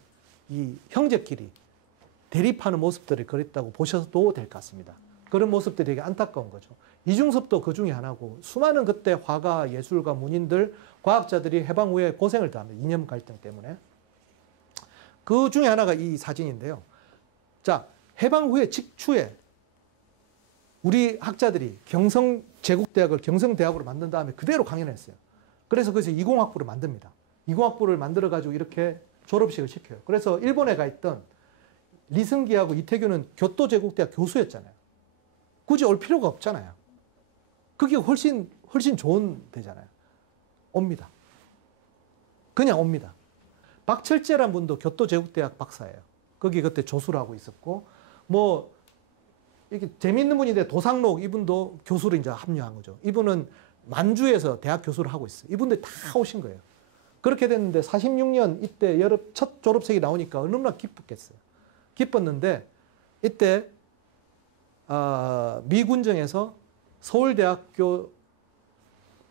이 형제끼리 대립하는 모습들을 그렸다고 보셔도 될 것 같습니다. 그런 모습들이 되게 안타까운 거죠. 이중섭도 그 중에 하나고 수많은 그때 화가, 예술가, 문인들, 과학자들이 해방 후에 고생을 더합니다. 이념 갈등 때문에. 그 중에 하나가 이 사진인데요. 자, 해방 후에 직후에 우리 학자들이 경성제국대학을 경성대학으로 만든 다음에 그대로 강연했어요. 그래서 거기서 이공학부를 만듭니다. 이공학부를 만들어가지고 이렇게 졸업식을 시켜요. 그래서 일본에 가 있던 리승기하고 이태규는 교토제국대학 교수였잖아요. 굳이 올 필요가 없잖아요. 그게 훨씬 좋은 데잖아요. 옵니다. 그냥 옵니다. 박철재란 분도 교토제국대학 박사예요. 거기 그때 조수를 하고 있었고, 뭐, 이렇게 재밌는 분인데 도상록 이분도 교수로 이제 합류한 거죠. 이분은 만주에서 대학 교수를 하고 있어요. 이분들 다 오신 거예요. 그렇게 됐는데 46년 이때 첫 졸업생이 나오니까 얼마나 기뻤겠어요. 기뻤는데 이때 미군정에서 서울대학교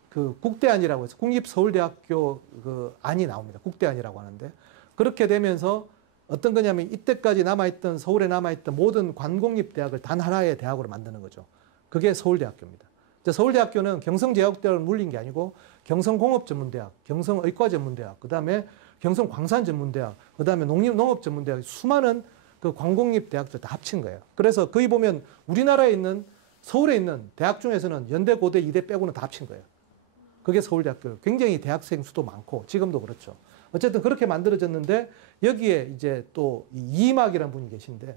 그 국대안이라고 해서 국립서울대학교 그 안이 나옵니다. 국대안이라고 하는데 그렇게 되면서 어떤 거냐면 이때까지 남아있던 서울에 남아있던 모든 관공립대학을 단 하나의 대학으로 만드는 거죠. 그게 서울대학교입니다. 서울대학교는 경성제약대학을 물린 게 아니고 경성공업전문대학, 경성의과전문대학, 그 다음에 경성광산전문대학, 그 다음에 농업전문대학 수많은 그 관공립 대학들 다 합친 거예요. 그래서 거기 보면 우리나라에 있는 서울에 있는 대학 중에서는 연대, 고대, 이대 빼고는 다 합친 거예요. 그게 서울대학교. 굉장히 대학생 수도 많고 지금도 그렇죠. 어쨌든 그렇게 만들어졌는데 여기에 이제 또 이임학이라는 분이 계신데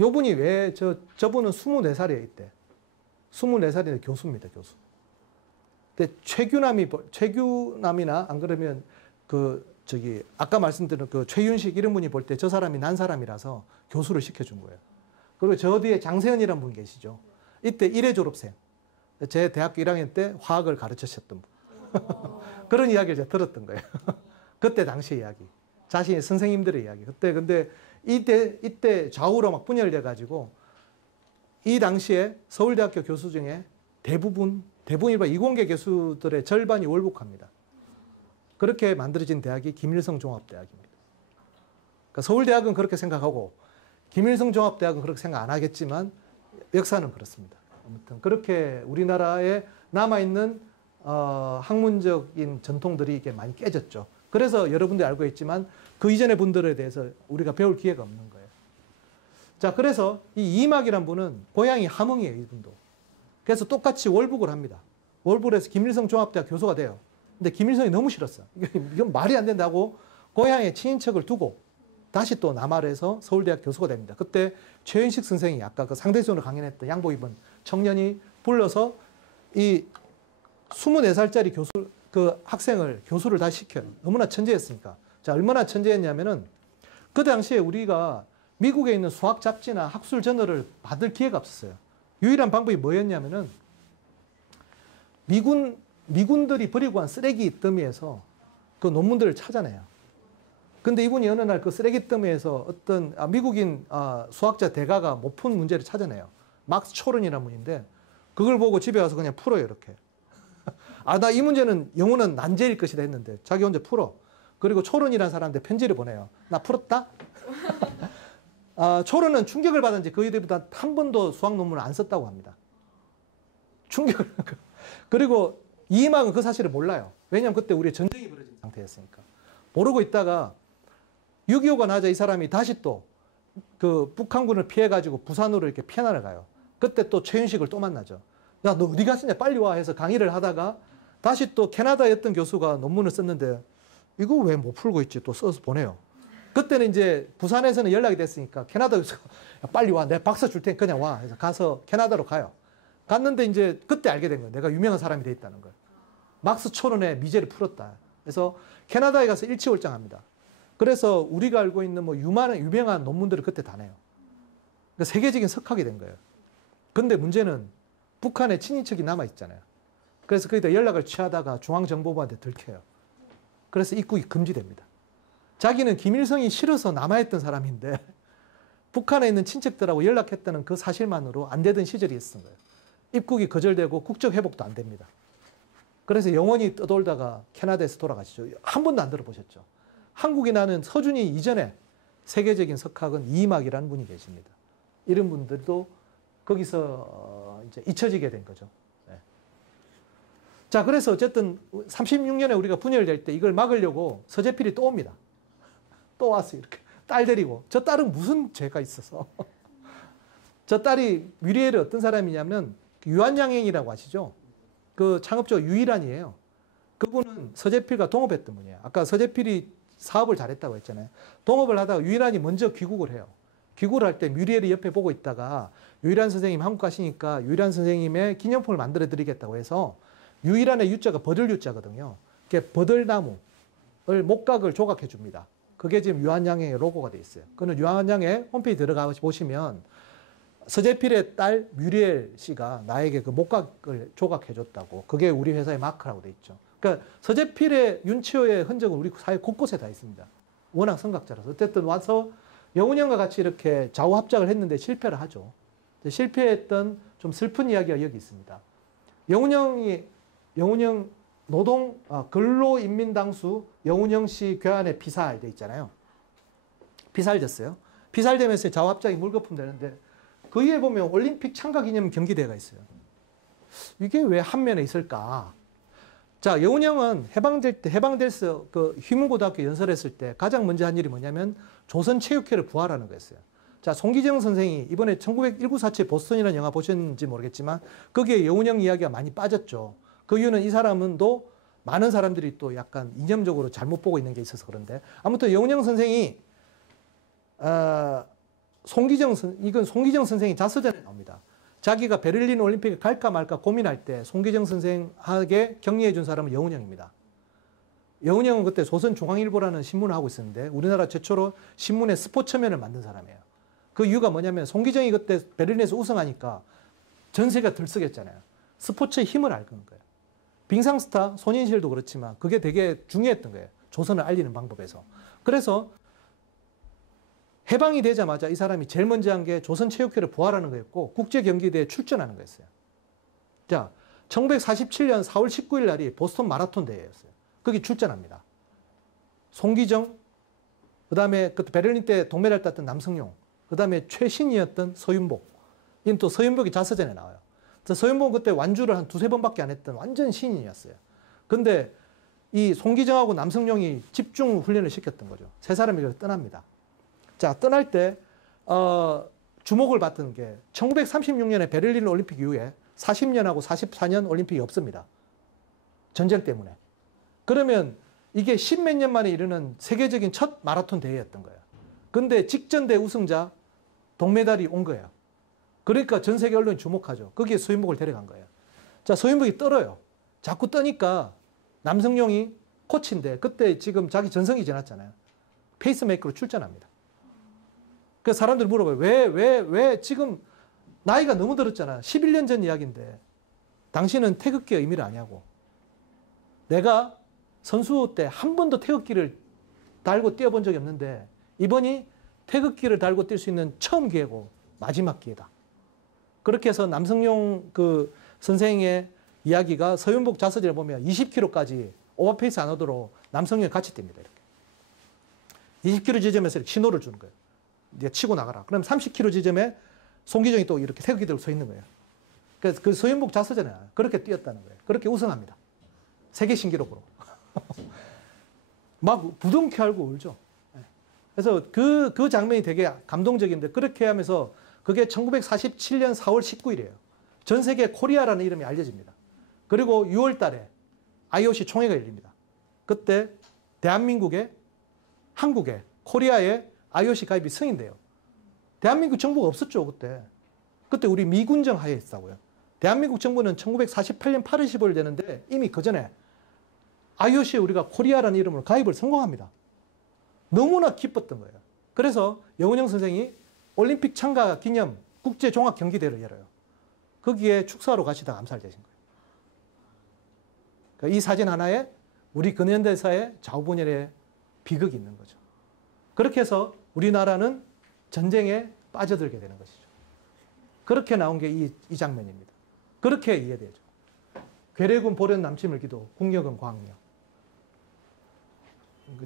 요 분이 왜 저분은 24살이에요, 이때. 24살인데 교수입니다, 교수. 근데 최규남이나 안 그러면 아까 말씀드린 그 최윤식 이런 분이 볼 때 저 사람이 난 사람이라서 교수를 시켜준 거예요. 그리고 저 뒤에 장세현이라는 분 계시죠. 이때 1회 졸업생. 제 대학교 1학년 때 화학을 가르치셨던 분. 그런 이야기를 제가 들었던 거예요. 그때 당시 이야기. 자신의 선생님들의 이야기. 그때 근데 이때 좌우로 막 분열돼 가지고 이 당시에 서울대학교 교수 중에 대부분이 이공계 교수들의 절반이 월북합니다. 그렇게 만들어진 대학이 김일성 종합대학입니다. 그러니까 서울대학은 그렇게 생각하고 김일성 종합대학은 그렇게 생각 안 하겠지만 역사는 그렇습니다. 아무튼 그렇게 우리나라에 남아있는 학문적인 전통들이 이게 많이 깨졌죠. 그래서 여러분들이 알고 있지만 그 이전의 분들에 대해서 우리가 배울 기회가 없는 거예요. 자, 그래서 이 이임학이란 분은 고향이 함흥이에요, 이분도. 그래서 똑같이 월북을 합니다. 월북을 해서 김일성 종합대학 교수가 돼요. 근데 김일성이 너무 싫었어. 이건 말이 안 된다고 고향에 친인척을 두고 다시 또 남하에서 서울대학 교수가 됩니다. 그때 최윤식 선생이 아까 그 상대적으로 강연했던 양복 입은 청년이 불러서 이 24살짜리 학생을 교수를 다 시켜요. 너무나 천재였으니까. 자, 얼마나 천재였냐면은 그 당시에 우리가 미국에 있는 수학 잡지나 학술 저널을 받을 기회가 없었어요. 유일한 방법이 뭐였냐면은 미군들이 버리고 간 쓰레기 더미에서 그 논문들을 찾아내요. 근데 이분이 어느 날 그 쓰레기 더미에서 어떤 미국인 수학자 대가가 못 푼 문제를 찾아내요. 막스 초론이라는 분인데 그걸 보고 집에 와서 그냥 풀어요, 이렇게. 나 이 문제는 영어는 난제일 것이다 했는데 자기 혼자 풀어. 그리고 초론이라는 사람한테 편지를 보내요. 나 풀었다? 초론은 충격을 받은 지 그 이후부터 한 번도 수학 논문을 안 썼다고 합니다. 충격을. 그리고 이임학은 그 사실을 몰라요. 왜냐하면 그때 우리 전쟁이 벌어진 상태였으니까. 모르고 있다가 6.25가 나자 이 사람이 다시 또 그 북한군을 피해가지고 부산으로 이렇게 피난을 가요. 그때 또 최윤식을 또 만나죠. 야, 너 어디 갔냐? 빨리 와 해서 강의를 하다가 다시 또 캐나다에 있던 교수가 논문을 썼는데 이거 왜 못 풀고 있지? 또 써서 보내요. 그때는 이제 부산에서는 연락이 됐으니까 캐나다 교수가 야, 빨리 와. 내가 박사 줄 테니까 그냥 와. 해서 가서 캐나다로 가요. 갔는데 이제 그때 알게 된 거예요. 내가 유명한 사람이 돼 있다는 걸. 막스 초론의 미제를 풀었다. 그래서 캐나다에 가서 일취월장합니다. 그래서 우리가 알고 있는 뭐 유명한 논문들을 그때 다 내요. 그러니까 세계적인 석학이 된 거예요. 근데 문제는 북한에 친인척이 남아있잖아요. 그래서 거기다 연락을 취하다가 중앙정보부한테 들켜요. 그래서 입국이 금지됩니다. 자기는 김일성이 싫어서 남아있던 사람인데 북한에 있는 친척들하고 연락했다는 그 사실만으로 안 되던 시절이 있었던 거예요. 입국이 거절되고 국적 회복도 안 됩니다. 그래서 영원히 떠돌다가 캐나다에서 돌아가시죠. 한 번도 안 들어보셨죠. 한국이 나는 서준이 이전에 세계적인 석학은 이임학이라는 분이 계십니다. 이런 분들도 거기서 이제 잊혀지게 된 거죠. 네. 자, 그래서 어쨌든 36년에 우리가 분열될 때 이걸 막으려고 서재필이 또 옵니다. 또 왔어요. 이렇게 딸 데리고. 저 딸은 무슨 죄가 있어서. 저 딸이 뮤리엘이 어떤 사람이냐면 유한양행이라고 아시죠? 그 창업주가 유일한이에요. 그분은 서재필과 동업했던 분이에요. 아까 서재필이 사업을 잘했다고 했잖아요. 동업을 하다가 유일한이 먼저 귀국을 해요. 귀국을 할 때 뮤리엘이 옆에 보고 있다가 유일한 선생님 한국 가시니까 유일한 선생님의 기념품을 만들어 드리겠다고 해서 유일한의 유자가 버들 유자거든요. 그게 버들나무를 목각을 조각해 줍니다. 그게 지금 유한양행의 로고가 돼 있어요. 그는 유한양행 홈페이지 들어가 보시면 서재필의 딸 뮤리엘 씨가 나에게 그 목각을 조각해 줬다고. 그게 우리 회사의 마크라고 돼 있죠. 그러니까 서재필의 윤치호의 흔적은 우리 사회 곳곳에 다 있습니다. 워낙 성각자라서. 어쨌든 와서 영훈형과 같이 이렇게 좌우합작을 했는데 실패를 하죠. 실패했던 좀 슬픈 이야기가 여기 있습니다. 영훈형 근로인민당수 영훈형 씨 괴한에 피살돼 있잖아요. 피살됐어요. 피살되면서 좌우합작이 물거품 되는데 그 위에 보면 올림픽 참가 기념 경기대회가 있어요. 이게 왜 한 면에 있을까? 자, 여운형은 해방돼서 그 휘문고등학교 연설했을 때 가장 먼저 한 일이 뭐냐면 조선체육회를 부활하는 거였어요. 자, 송기정 선생이 이번에 1947 보스턴이라는 영화 보셨는지 모르겠지만 거기에 여운형 이야기가 많이 빠졌죠. 그 이유는 이 사람은 또 많은 사람들이 또 약간 이념적으로 잘못 보고 있는 게 있어서 그런데 아무튼 여운형 선생이 이건 송기정 선생이 자서전에 나옵니다. 자기가 베를린 올림픽에 갈까 말까 고민할 때 송기정 선생에게 격려해 준 사람은 여운형입니다. 여운형은 그때 조선중앙일보라는 신문을 하고 있었는데 우리나라 최초로 신문의 스포츠면을 만든 사람이에요. 그 이유가 뭐냐면 송기정이 그때 베를린에서 우승하니까 전 세계가 들썩였잖아요. 스포츠의 힘을 알 거예요. 빙상스타, 손인실도 그렇지만 그게 되게 중요했던 거예요. 조선을 알리는 방법에서. 그래서 해방이 되자마자 이 사람이 제일 먼저 한 게 조선체육회를 부활하는 거였고 국제경기대회에 출전하는 거였어요. 자, 1947년 4월 19일 날이 보스턴 마라톤 대회였어요. 거기 출전합니다. 송기정, 그 다음에 베를린 때 동메달 땄던 남성용, 그 다음에 최신이었던 서윤복. 이건 또 서윤복이 자서전에 나와요. 서윤복은 그때 완주를 한 두세 번밖에 안 했던 완전 신인이었어요. 근데 이 송기정하고 남성용이 집중 훈련을 시켰던 거죠. 세 사람이 떠납니다. 자, 떠날 때 주목을 받던 게 1936년에 베를린 올림픽 이후에 40년하고 44년 올림픽이 없습니다. 전쟁 때문에. 그러면 이게 10몇 년 만에 이르는 세계적인 첫 마라톤 대회였던 거예요. 근데 직전 대회 우승자 동메달이 온 거예요. 그러니까 전 세계 언론이 주목하죠. 거기에 서윤복을 데려간 거예요. 자, 서윤복이 떨어요. 자꾸 떠니까 남성용이 코치인데 그때 지금 자기 전성이 지났잖아요. 페이스메이커로 출전합니다. 그 사람들이 물어봐요. 왜 지금 나이가 너무 들었잖아. 11년 전 이야기인데 당신은 태극기의 의미를 아냐고. 내가 선수 때 한 번도 태극기를 달고 뛰어본 적이 없는데 이번이 태극기를 달고 뛸 수 있는 처음 기회고 마지막 기회다. 그렇게 해서 남성용 그 선생의 이야기가 서윤복 자서전에 보면 20km까지 오버페이스 안 하도록 남성용이 같이 뜁니다. 이렇게. 20km 지점에서 이렇게 신호를 주는 거예요. 네가 치고 나가라. 그럼 30km 지점에 송기정이 또 이렇게 태극기 들고 서 있는 거예요. 그래서 그 서윤복 자서전에 그렇게 뛰었다는 거예요. 그렇게 우승합니다. 세계 신기록으로. 막 부둥켜 알고 울죠. 그래서 그 장면이 되게 감동적인데 그렇게 하면서 그게 1947년 4월 19일이에요. 전 세계 코리아라는 이름이 알려집니다. 그리고 6월 달에 IOC 총회가 열립니다. 그때 대한민국에, 한국에, 코리아에 IOC 가입이 승인돼요. 대한민국 정부가 없었죠, 그때. 그때 우리 미군정 하에 있었다고요. 대한민국 정부는 1948년 8월 15일 되는데 이미 그 전에 IOC에 우리가 코리아라는 이름으로 가입을 성공합니다. 너무나 기뻤던 거예요. 그래서 여운형 선생이 올림픽 참가 기념 국제종합경기대회를 열어요. 거기에 축사하러 가시다가 암살되신 거예요. 그러니까 이 사진 하나에 우리 근현대사의 좌우분열의 비극이 있는 거죠. 그렇게 해서 우리나라는 전쟁에 빠져들게 되는 것이죠. 그렇게 나온 게 이 장면입니다. 그렇게 이해되죠. 괴뢰군 보련 남침을 기도, 국력은 광력.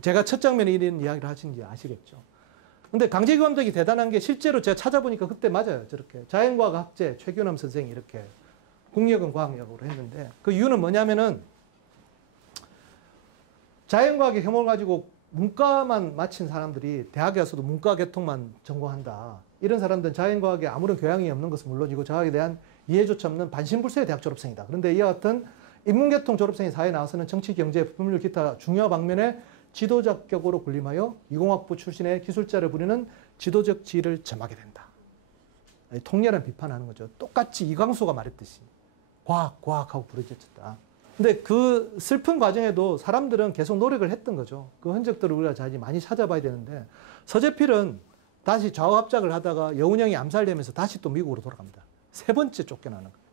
제가 첫 장면에 이런 이야기를 하신지 아시겠죠. 근데 강재규 감독이 대단한 게 실제로 제가 찾아보니까 그때 맞아요. 저렇게 자연과학 학제 최규남 선생이 이렇게 국력은 과학력으로 했는데 그 이유는 뭐냐면은 자연과학의 혐오를 가지고 문과만 마친 사람들이 대학에 와서도 문과 계통만 전공한다. 이런 사람들은 자연과학에 아무런 교양이 없는 것은 물론이고 자학에 대한 이해조차 없는 반신불수의 대학 졸업생이다. 그런데 이와 같은 인문계통 졸업생이 사회에 나와서는 정치, 경제, 법률, 기타 중요 방면에 지도적 격으로 군림하여 이공학부 출신의 기술자를 부리는 지도적 지위를 점하게 된다. 통렬한 비판하는 거죠. 똑같이 이광수가 말했듯이 과학하고 부르짖었다. 근데 그 슬픈 과정에도 사람들은 계속 노력을 했던 거죠. 그 흔적들을 우리가 많이 찾아봐야 되는데 서재필은 다시 좌우합작을 하다가 여운형이 암살되면서 다시 또 미국으로 돌아갑니다. 세 번째 쫓겨나는 거예요.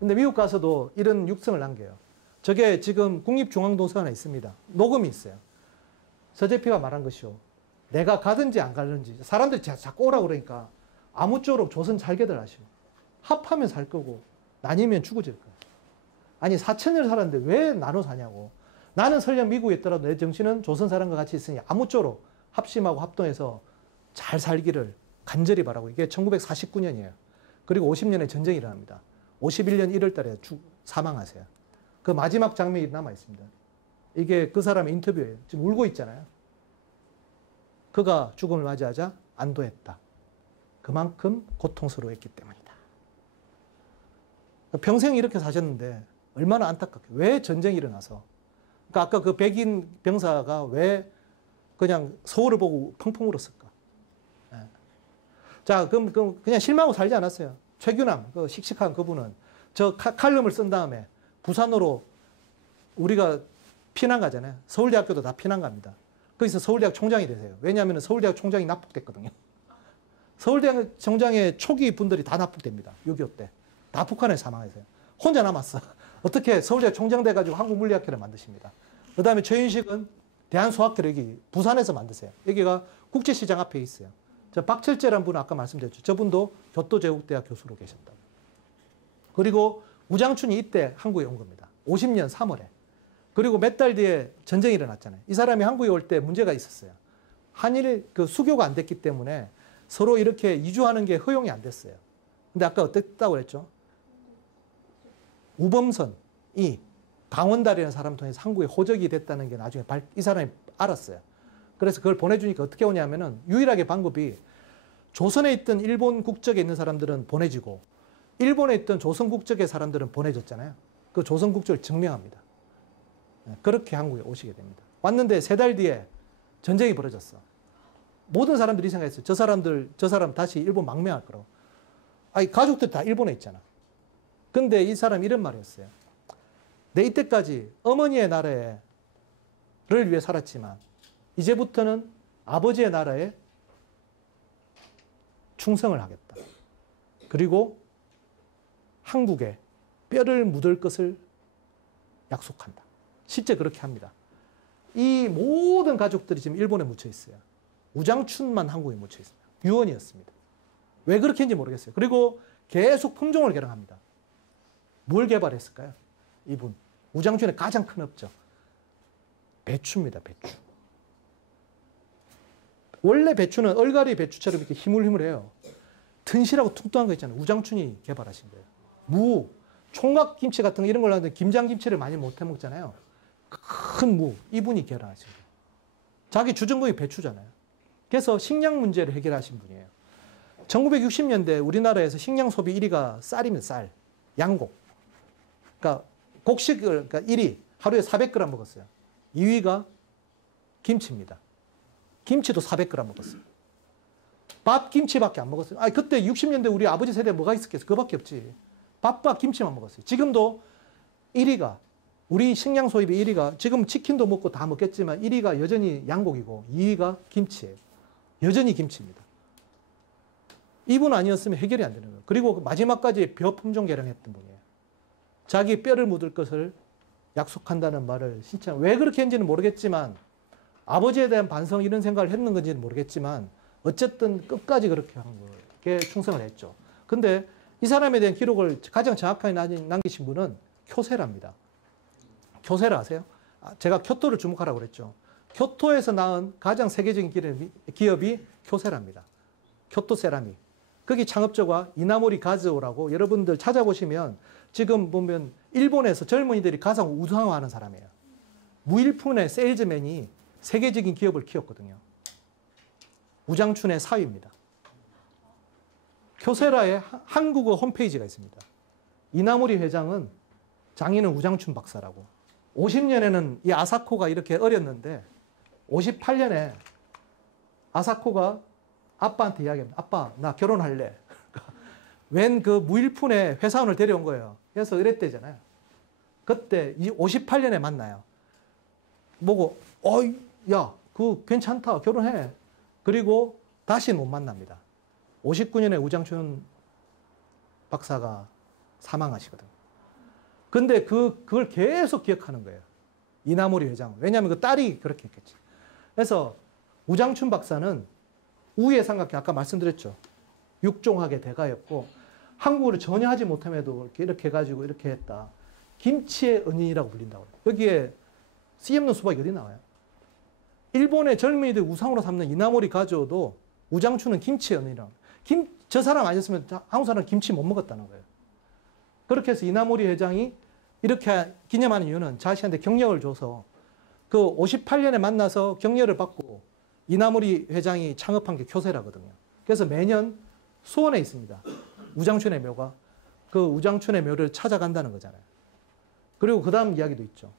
근데 미국 가서도 이런 육성을 남겨요. 저게 지금 국립중앙도서관에 있습니다. 녹음이 있어요. 서재필가 말한 것이요. 내가 가든지 안 가든지 사람들이 자꾸 오라고 그러니까 아무쪼록 조선 살게들 하시오. 합하면 살 거고 나뉘면 죽어질 거예요. 아니 4,000년 살았는데 왜 나눠 사냐고. 나는 설령 미국에 있더라도 내 정신은 조선 사람과 같이 있으니 아무쪼록 합심하고 합동해서 잘 살기를 간절히 바라고. 이게 1949년이에요. 그리고 50년에 전쟁이 일어납니다. 51년 1월 달에 사망하세요. 그 마지막 장면이 남아 있습니다. 이게 그 사람의 인터뷰예요. 지금 울고 있잖아요. 그가 죽음을 맞이하자 안도했다. 그만큼 고통스러워했기 때문이다. 평생 이렇게 사셨는데 얼마나 안타깝게. 왜 전쟁이 일어나서. 그러니까 아까 그 백인 병사가 왜 그냥 서울을 보고 펑펑 울었을까. 예. 자, 그럼 그냥 실망하고 살지 않았어요. 최규남, 그 씩씩한 그분은 저 칼럼을 쓴 다음에 부산으로 우리가 피난 가잖아요. 서울대학교도 다 피난 갑니다. 거기서 서울대학 총장이 되세요. 왜냐하면 서울대학 총장이 납북됐거든요. 서울대학 총장의 초기 분들이 다 납북됩니다. 6.25 때. 다 북한에 사망했어요. 혼자 남았어. 어떻게 서울대학 총장 돼가지고 한국물리학회를 만드십니다. 그 다음에 최윤식은 대한수학회를 여기 부산에서 만드세요. 여기가 국제시장 앞에 있어요. 저 박철재라는 분은 아까 말씀드렸죠. 저분도 교토제국대학 교수로 계셨다고. 그리고 우장춘이 이때 한국에 온 겁니다. 50년 3월에. 그리고 몇 달 뒤에 전쟁이 일어났잖아요. 이 사람이 한국에 올 때 문제가 있었어요. 한일 그 수교가 안 됐기 때문에 서로 이렇게 이주하는 게 허용이 안 됐어요. 근데 아까 어땠다고 그랬죠? 우범선이 강원달이라는 사람 통해서 한국에 호적이 됐다는 게 나중에 이 사람이 알았어요. 그래서 그걸 보내주니까 어떻게 오냐면은 유일하게 방법이 조선에 있던 일본 국적에 있는 사람들은 보내지고 일본에 있던 조선 국적의 사람들은 보내졌잖아요. 그 조선 국적을 증명합니다. 그렇게 한국에 오시게 됩니다. 왔는데 3달 뒤에 전쟁이 벌어졌어. 모든 사람들이 생각했어요. 저 사람 다시 일본 망명할 거라고. 아니, 가족들 다 일본에 있잖아. 근데 이 사람이 이런 말이었어요. 내 이때까지 어머니의 나라를 위해 살았지만 이제부터는 아버지의 나라에 충성을 하겠다. 그리고 한국에 뼈를 묻을 것을 약속한다. 실제 그렇게 합니다. 이 모든 가족들이 지금 일본에 묻혀 있어요. 우장춘만 한국에 묻혀 있습니다. 유언이었습니다. 왜 그렇게 했는지 모르겠어요. 그리고 계속 품종을 개량합니다. 뭘 개발했을까요? 이분. 우장춘의 가장 큰 업적. 배추입니다. 배추. 원래 배추는 얼갈이 배추처럼 이렇게 희물희물해요. 튼실하고 뚱뚱한 거 있잖아요. 우장춘이 개발하신 거예요. 무, 총각김치 같은 거 이런 걸로 하는데 김장김치를 많이 못 해 먹잖아요. 큰 무, 이분이 개발하신 거예요. 자기 주전공이 배추잖아요. 그래서 식량 문제를 해결하신 분이에요. 1960년대 우리나라에서 식량 소비 1위가 쌀입니다. 쌀. 양곡. 그러니까 곡식을, 그러니까 1위, 하루에 400g 먹었어요. 2위가 김치입니다. 김치도 400g 먹었어요. 밥, 김치밖에 안 먹었어요. 아니, 그때 60년대 우리 아버지 세대에 뭐가 있었겠어요? 그거밖에 없지. 밥과 김치만 먹었어요. 지금도 1위가, 우리 식량 소비의 1위가, 지금 치킨도 먹고 다 먹겠지만 1위가 여전히 양고기고 2위가 김치예요. 여전히 김치입니다. 이분 아니었으면 해결이 안 되는 거예요. 그리고 마지막까지 벼 품종 개량했던 분이에요. 자기 뼈를 묻을 것을 약속한다는 말을 진짜 왜 그렇게 했는지는 모르겠지만 아버지에 대한 반성 이런 생각을 했는 건지는 모르겠지만 어쨌든 끝까지 그렇게 한 거에 충성을 했죠. 근데 이 사람에 대한 기록을 가장 정확하게 남기신 분은 쿄세라입니다. 쿄세라 아세요? 제가 쿄토를 주목하라고 그랬죠. 쿄토에서 낳은 가장 세계적인 기업이 쿄세라입니다. 쿄토 세라믹. 거기 창업자가 이나모리 가즈오라고 여러분들 찾아보시면 지금 보면 일본에서 젊은이들이 가장 우상화하는 사람이에요. 무일푼의 세일즈맨이 세계적인 기업을 키웠거든요. 우장춘의 사위입니다. 쿄세라의 한국어 홈페이지가 있습니다. 이나모리 회장은 장인은 우장춘 박사라고. 50년에는 이 아사코가 이렇게 어렸는데 58년에 아사코가 아빠한테 이야기합니다. 아빠, 나 결혼할래. 웬 그 무일푼의 회사원을 데려온 거예요. 그래서 이랬대잖아요. 그때 58년에 만나요. 보고, 야, 그거 괜찮다. 결혼해. 그리고 다시 못 만납니다. 59년에 우장춘 박사가 사망하시거든요. 근데 그걸 계속 기억하는 거예요. 이나모리 회장은. 왜냐하면 그 딸이 그렇게 했겠지. 그래서 우장춘 박사는 우위의 삼각형, 아까 말씀드렸죠. 육종학의 대가였고, 한국어를 전혀 하지 못함에도 이렇게 해가지고 이렇게 했다. 김치의 은인이라고 불린다고 해요. 여기에 씨 없는 수박이 어디 나와요? 일본의 젊은이들 우상으로 삼는 이나모리 가즈오도 우장춘은 김치의 은인이라고. 저 사람 아니었으면 한국 사람은 김치 못 먹었다는 거예요. 그렇게 해서 이나모리 회장이 이렇게 기념하는 이유는 자신한테 경력을 줘서 그 58년에 만나서 격려를 받고 이나무리 회장이 창업한 게 교세라거든요. 그래서 매년 수원에 있습니다. 우장춘의 묘가. 그 우장춘의 묘를 찾아간다는 거잖아요. 그리고 그 다음 이야기도 있죠.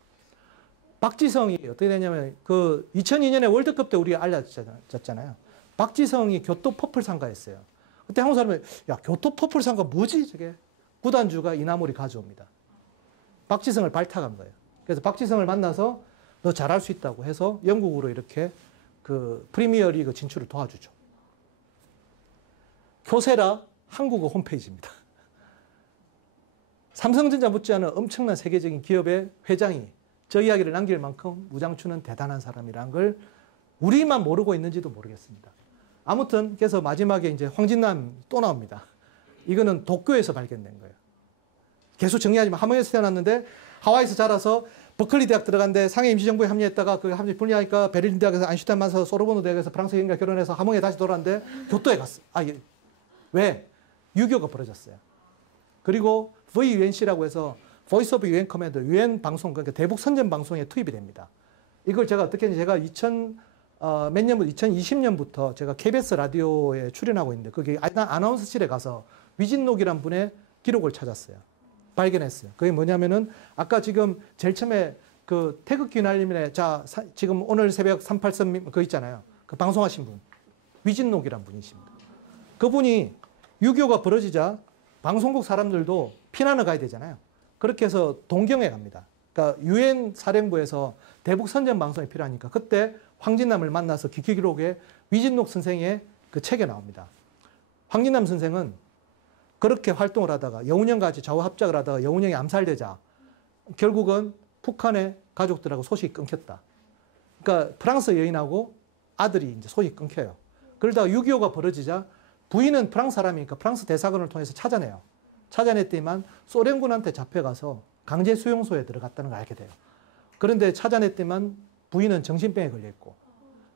박지성이 어떻게 되냐면 그 2002년에 월드컵 때 우리가 알려졌잖아요. 박지성이 교토 퍼플상가였어요. 그때 한국 사람이 야 교토 퍼플상가 뭐지 저게? 구단주가 이나무리 가져옵니다. 박지성을 발탁한 거예요. 그래서 박지성을 만나서 너 잘할 수 있다고 해서 영국으로 이렇게 그 프리미어리그 진출을 도와주죠. 교세라 한국어 홈페이지입니다. 삼성전자 못지않은 엄청난 세계적인 기업의 회장이 저 이야기를 남길 만큼 우장춘은 대단한 사람이라는 걸 우리만 모르고 있는지도 모르겠습니다. 아무튼 그래서 마지막에 이제 황진남 또 나옵니다. 이거는 도쿄에서 발견된 거예요. 계속 정리하지만 하와이에서 태어났는데 하와이에서 자라서 버클리 대학 들어갔는데 상해 임시정부에 합류했다가 그 합류 분리하니까 베를린 대학에서 아인슈타인 만나서 소르보노 대학에서 프랑스 여행과 결혼해서 하몽에 다시 돌아왔는데 교토에 갔어. 왜? 유교가 벌어졌어요. 그리고 VUNC라고 해서 Voice of UN Commander, UN 방송, 그러니까 대북 선전 방송에 투입이 됩니다. 이걸 제가 어떻게 했는지 제가 2020년부터 제가 KBS 라디오에 출연하고 있는데 거기 아나운서실에 가서 위진록이란 분의 기록을 찾았어요. 발견했어요. 그게 뭐냐면은 아까 지금 제일 처음에 그 태극기 날림에 지금 오늘 새벽 38선 그 있잖아요. 그 방송하신 분. 위진록이란 분이십니다. 그분이 유교가 벌어지자 방송국 사람들도 피난을 가야 되잖아요. 그렇게 해서 동경에 갑니다. 그러니까 유엔 사령부에서 대북 선전 방송이 필요하니까 그때 황진남을 만나서 기록에 위진록 선생의 그 책에 나옵니다. 황진남 선생은 그렇게 활동을 하다가 여운형과 같이 좌우합작을 하다가 여운형이 암살되자 결국은 북한의 가족들하고 소식이 끊겼다. 그러니까 프랑스 여인하고 아들이 이제 소식이 끊겨요. 그러다가 6.25가 벌어지자 부인은 프랑스 사람이니까 프랑스 대사관을 통해서 찾아내요. 찾아냈더니만 소련군한테 잡혀가서 강제 수용소에 들어갔다는 걸 알게 돼요. 그런데 찾아냈더니만 부인은 정신병에 걸려있고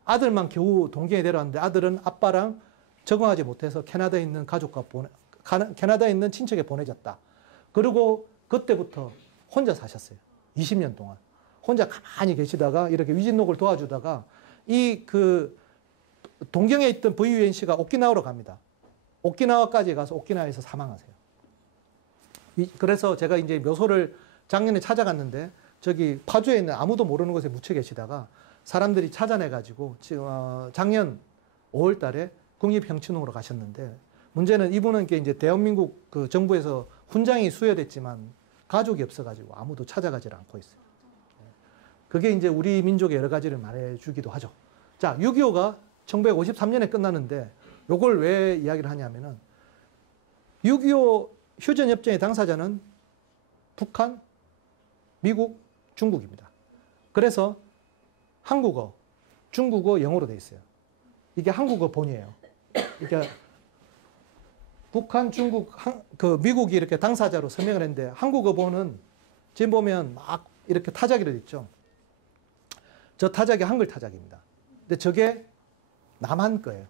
아들만 겨우 동경에 데려왔는데 아들은 아빠랑 적응하지 못해서 캐나다에 있는 가족과 캐나다에 있는 친척에 보내졌다. 그리고 그때부터 혼자 사셨어요. 20년 동안. 혼자 가만히 계시다가 이렇게 위진록을 도와주다가 동경에 있던 VUNC가 오키나와로 갑니다. 오키나와까지 가서 오키나와에서 사망하세요. 그래서 제가 이제 묘소를 작년에 찾아갔는데 저기 파주에 있는 아무도 모르는 곳에 묻혀 계시다가 사람들이 찾아내가지고 작년 5월 달에 국립형춘홍으로 가셨는데 문제는 이분은 이제 대한민국 그 정부에서 훈장이 수여됐지만 가족이 없어가지고 아무도 찾아가질 않고 있어요. 그게 이제 우리 민족의 여러 가지를 말해주기도 하죠. 자, 6.25가 1953년에 끝나는데 요걸 왜 이야기를 하냐면은 6.25 휴전협정의 당사자는 북한, 미국, 중국입니다. 그래서 한국어, 중국어, 영어로 돼 있어요. 이게 한국어 본이에요. 그러니까 북한, 중국, 미국이 이렇게 당사자로 서명을 했는데 한국어 본은 지금 보면 막 이렇게 타자기로 돼 있죠. 저 타자기 한글 타자기입니다. 근데 저게 남한 거예요.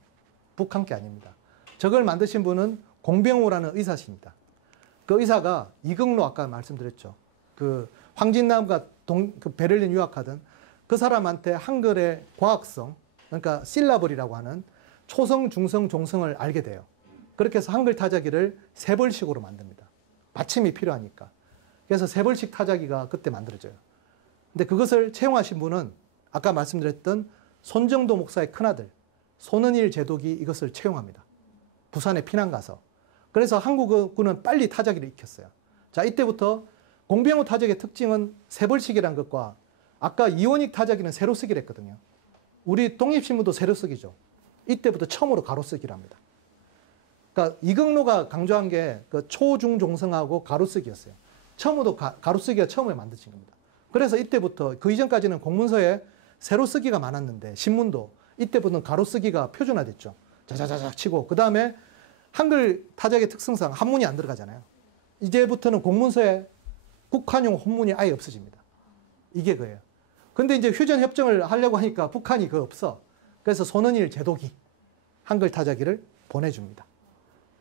북한 게 아닙니다. 저걸 만드신 분은 공병호라는 의사십니다. 그 의사가 이경로 아까 말씀드렸죠. 그 황진남과 그 베를린 유학하던 그 사람한테 한글의 과학성, 그러니까 실라벌이라고 하는 초성, 중성, 종성을 알게 돼요. 그렇게 해서 한글 타자기를 세벌식으로 만듭니다. 받침이 필요하니까. 그래서 세벌식 타자기가 그때 만들어져요. 근데 그것을 채용하신 분은 아까 말씀드렸던 손정도 목사의 큰아들 손은일 제독이 이것을 채용합니다. 부산에 피난 가서. 그래서 한국군은 빨리 타자기를 익혔어요. 자, 이때부터 공병호 타자기의 특징은 세벌식이라는 것과 아까 이오닉 타자기는 세로쓰기를 했거든요. 우리 독립신문도 세로쓰기죠. 이때부터 처음으로 가로쓰기를 합니다. 그러니까 이경로가 강조한 게 그 초중종성하고 가로쓰기였어요. 처음으로 가로쓰기가 처음에 만드신 겁니다. 그래서 이때부터 그 이전까지는 공문서에 세로쓰기가 많았는데 신문도 이때부터는 가로쓰기가 표준화됐죠. 자자자자 치고 그 다음에 한글 타자기의 특성상 한문이 안 들어가잖아요. 이제부터는 공문서에 국한용 혼문이 아예 없어집니다. 이게 그예요. 근데 이제 휴전 협정을 하려고 하니까 북한이 그거 없어. 그래서 손은일 제독이 한글 타자기를 보내줍니다.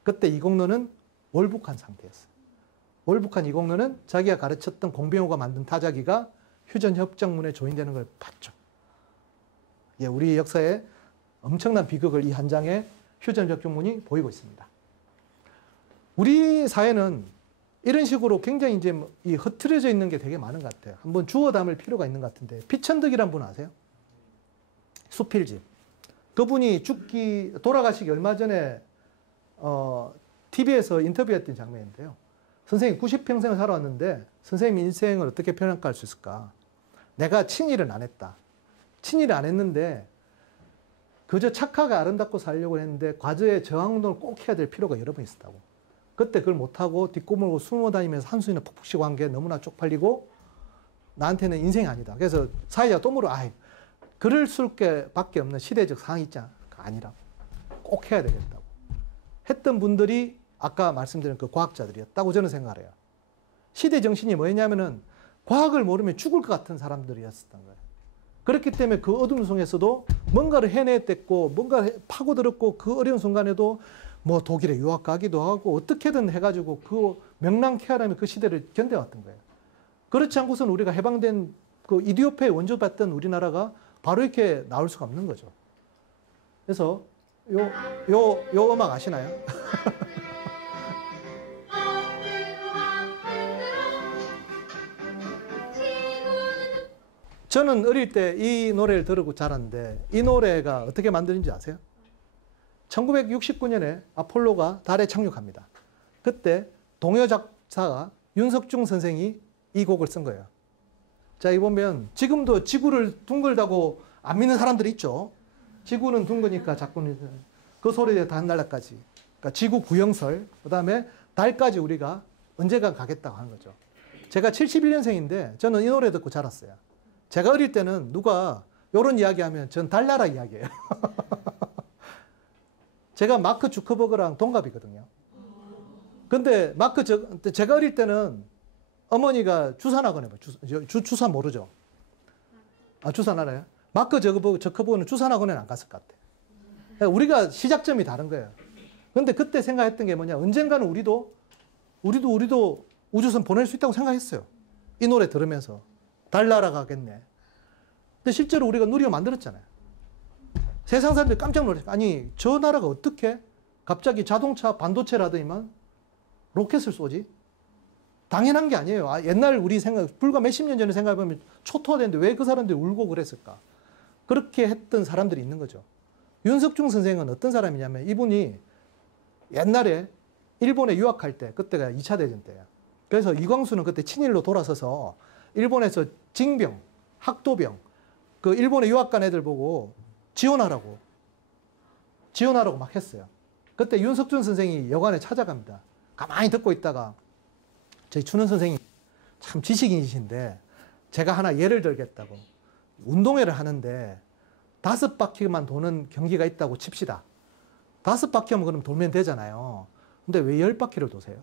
그때 이경로는 월북한 상태였어요. 월북한 이공로는 자기가 가르쳤던 공병호가 만든 타자기가 휴전협정문에 조인되는 걸 봤죠. 예, 우리 역사에 엄청난 비극을 이 한 장의 휴전협정문이 보이고 있습니다. 우리 사회는 이런 식으로 굉장히 이제 이 흐트러져 있는 게 되게 많은 것 같아요. 한번 주워 담을 필요가 있는 것 같은데, 피천득이란 분 아세요? 수필집. 그분이 돌아가시기 얼마 전에 TV에서 인터뷰했던 장면인데요. 선생님이 90평생을 살아왔는데 선생님 인생을 어떻게 평가할 수 있을까? 내가 친일은 안 했다. 친일을 안 했는데 그저 착하게 아름답고 살려고 했는데 과거의 저항운동을 꼭 해야 될 필요가 여러 번 있었다고. 그때 그걸 못하고 뒷고물고 숨어 다니면서 한숨이나 푹푹 쉬고 한 게 너무나 쪽팔리고 나한테는 인생이 아니다. 그래서 사회자가 또 물어, 그럴 수밖에 없는 시대적 상황이 있잖아. 아니라 꼭 해야 되겠다고 했던 분들이 아까 말씀드린 그 과학자들이었다고 저는 생각을 해요. 시대 정신이 뭐였냐면은 과학을 모르면 죽을 것 같은 사람들이었던 거예요. 그렇기 때문에 그 어둠 속에서도 뭔가를 해냈댔고 뭔가를 파고들었고 그 어려운 순간에도 뭐 독일에 유학 가기도 하고 어떻게든 해가지고 그 명랑케 하려면 그 시대를 견뎌왔던 거예요. 그렇지 않고서는 우리가 해방된 그 이디오피아에 원조받던 우리나라가 바로 이렇게 나올 수가 없는 거죠. 그래서 요 음악 아시나요? 저는 어릴 때 이 노래를 들었고 자랐는데 이 노래가 어떻게 만드는지 아세요? 1969년에 아폴로가 달에 착륙합니다. 그때 동요 작사가 윤석중 선생이 이 곡을 쓴 거예요. 자, 이 보면 지금도 지구를 둥글다고 안 믿는 사람들이 있죠. 지구는 둥그니까 자꾸는 그 소리에 단 날라까지. 그러니까 지구 구형설, 그 다음에 달까지 우리가 언제가 가겠다고 하는 거죠. 제가 71년생인데 저는 이 노래 듣고 자랐어요. 제가 어릴 때는 누가 이런 이야기하면 전 달나라 이야기예요. 제가 마크 주커버그랑 동갑이거든요. 근데 제가 어릴 때는 어머니가 주산학원 해봐요. 주산 모르죠? 주산 알아요? 마크 저커버그는 주산학원에는 안 갔을 것 같아요. 그러니까 우리가 시작점이 다른 거예요. 근데 그때 생각했던 게 뭐냐. 언젠가는 우리도 우주선 보낼 수 있다고 생각했어요. 이 노래 들으면서. 달 날아가겠네. 근데 실제로 우리가 누리호 만들었잖아요. 세상 사람들이 깜짝 놀랐어요. 아니, 저 나라가 어떻게 갑자기 자동차 반도체라더니만 로켓을 쏘지? 당연한 게 아니에요. 옛날 우리 불과 몇십 년 전에 생각해보면 초토화됐는데 왜 그 사람들이 울고 그랬을까? 그렇게 했던 사람들이 있는 거죠. 윤석중 선생은 어떤 사람이냐면 이분이 옛날에 일본에 유학할 때, 그때가 2차 대전 때예요. 그래서 이광수는 그때 친일로 돌아서서 일본에서 징병, 학도병, 그 일본에 유학 간 애들 보고 지원하라고 막 했어요. 그때 윤석준 선생이 여관에 찾아갑니다. 가만히 듣고 있다가 저희 준원 선생이 참 지식인이신데 제가 하나 예를 들겠다고. 운동회를 하는데 5바퀴만 도는 경기가 있다고 칩시다. 5바퀴 하면 그럼 돌면 되잖아요. 근데 왜 10바퀴를 도세요?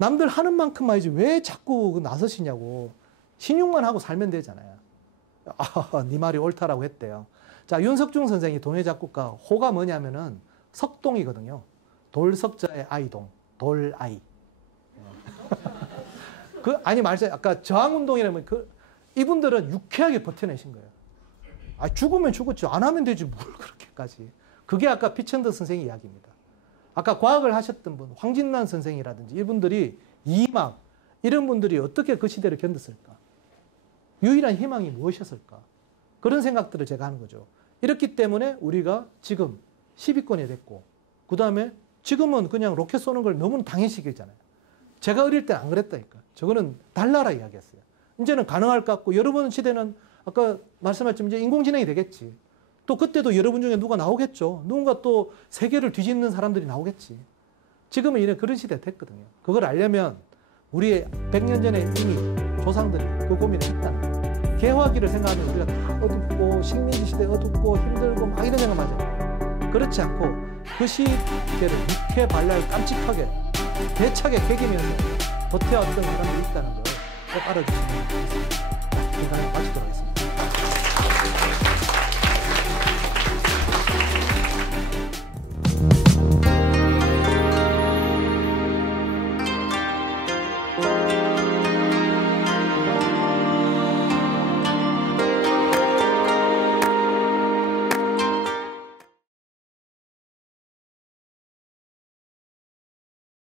남들 하는 만큼만 하지 왜 자꾸 나서시냐고. 신용만 하고 살면 되잖아요. 네 말이 옳다라고 했대요. 자, 윤석중 선생이 동요 작곡가 호가 뭐냐면은 석동이거든요. 돌석자의 아이동, 돌아이. 아니 말씀 아까 저항운동이라면 이분들은 유쾌하게 버텨내신 거예요. 죽으면 죽었죠. 안 하면 되지 뭘 그렇게까지. 그게 아까 피천득 선생의 이야기입니다. 아까 과학을 하셨던 분, 황진란 선생이라든지 이분들이 이막 이런 분들이 어떻게 그 시대를 견뎠을까? 유일한 희망이 무엇이었을까? 그런 생각들을 제가 하는 거죠. 이렇기 때문에 우리가 지금 10위권이 됐고 그 다음에 지금은 그냥 로켓 쏘는 걸 너무 당연시 여기잖아요. 제가 어릴 때 안 그랬다니까. 저거는 달나라 이야기였어요. 이제는 가능할 것 같고 여러분 시대는 아까 말씀하셨지만 이제 인공지능이 되겠지. 또 그때도 여러분 중에 누가 나오겠죠. 누군가 또 세계를 뒤집는 사람들이 나오겠지. 지금은 이런 그런 시대가 됐거든요. 그걸 알려면 우리 100년 전에 이미 조상들이 그 고민을 했다는 거예요. 개화기를 생각하면 우리가 다 어둡고 식민지 시대 어둡고 힘들고 막 이런 생각 맞아요. 그렇지 않고 그 시대를 육회 발랄 깜찍하게 대차게 개기면서 버텨왔던 사람들이 있다는 걸 꼭 알아주시면 좋겠습니다. 이 시간에 마치도록 하겠습니다.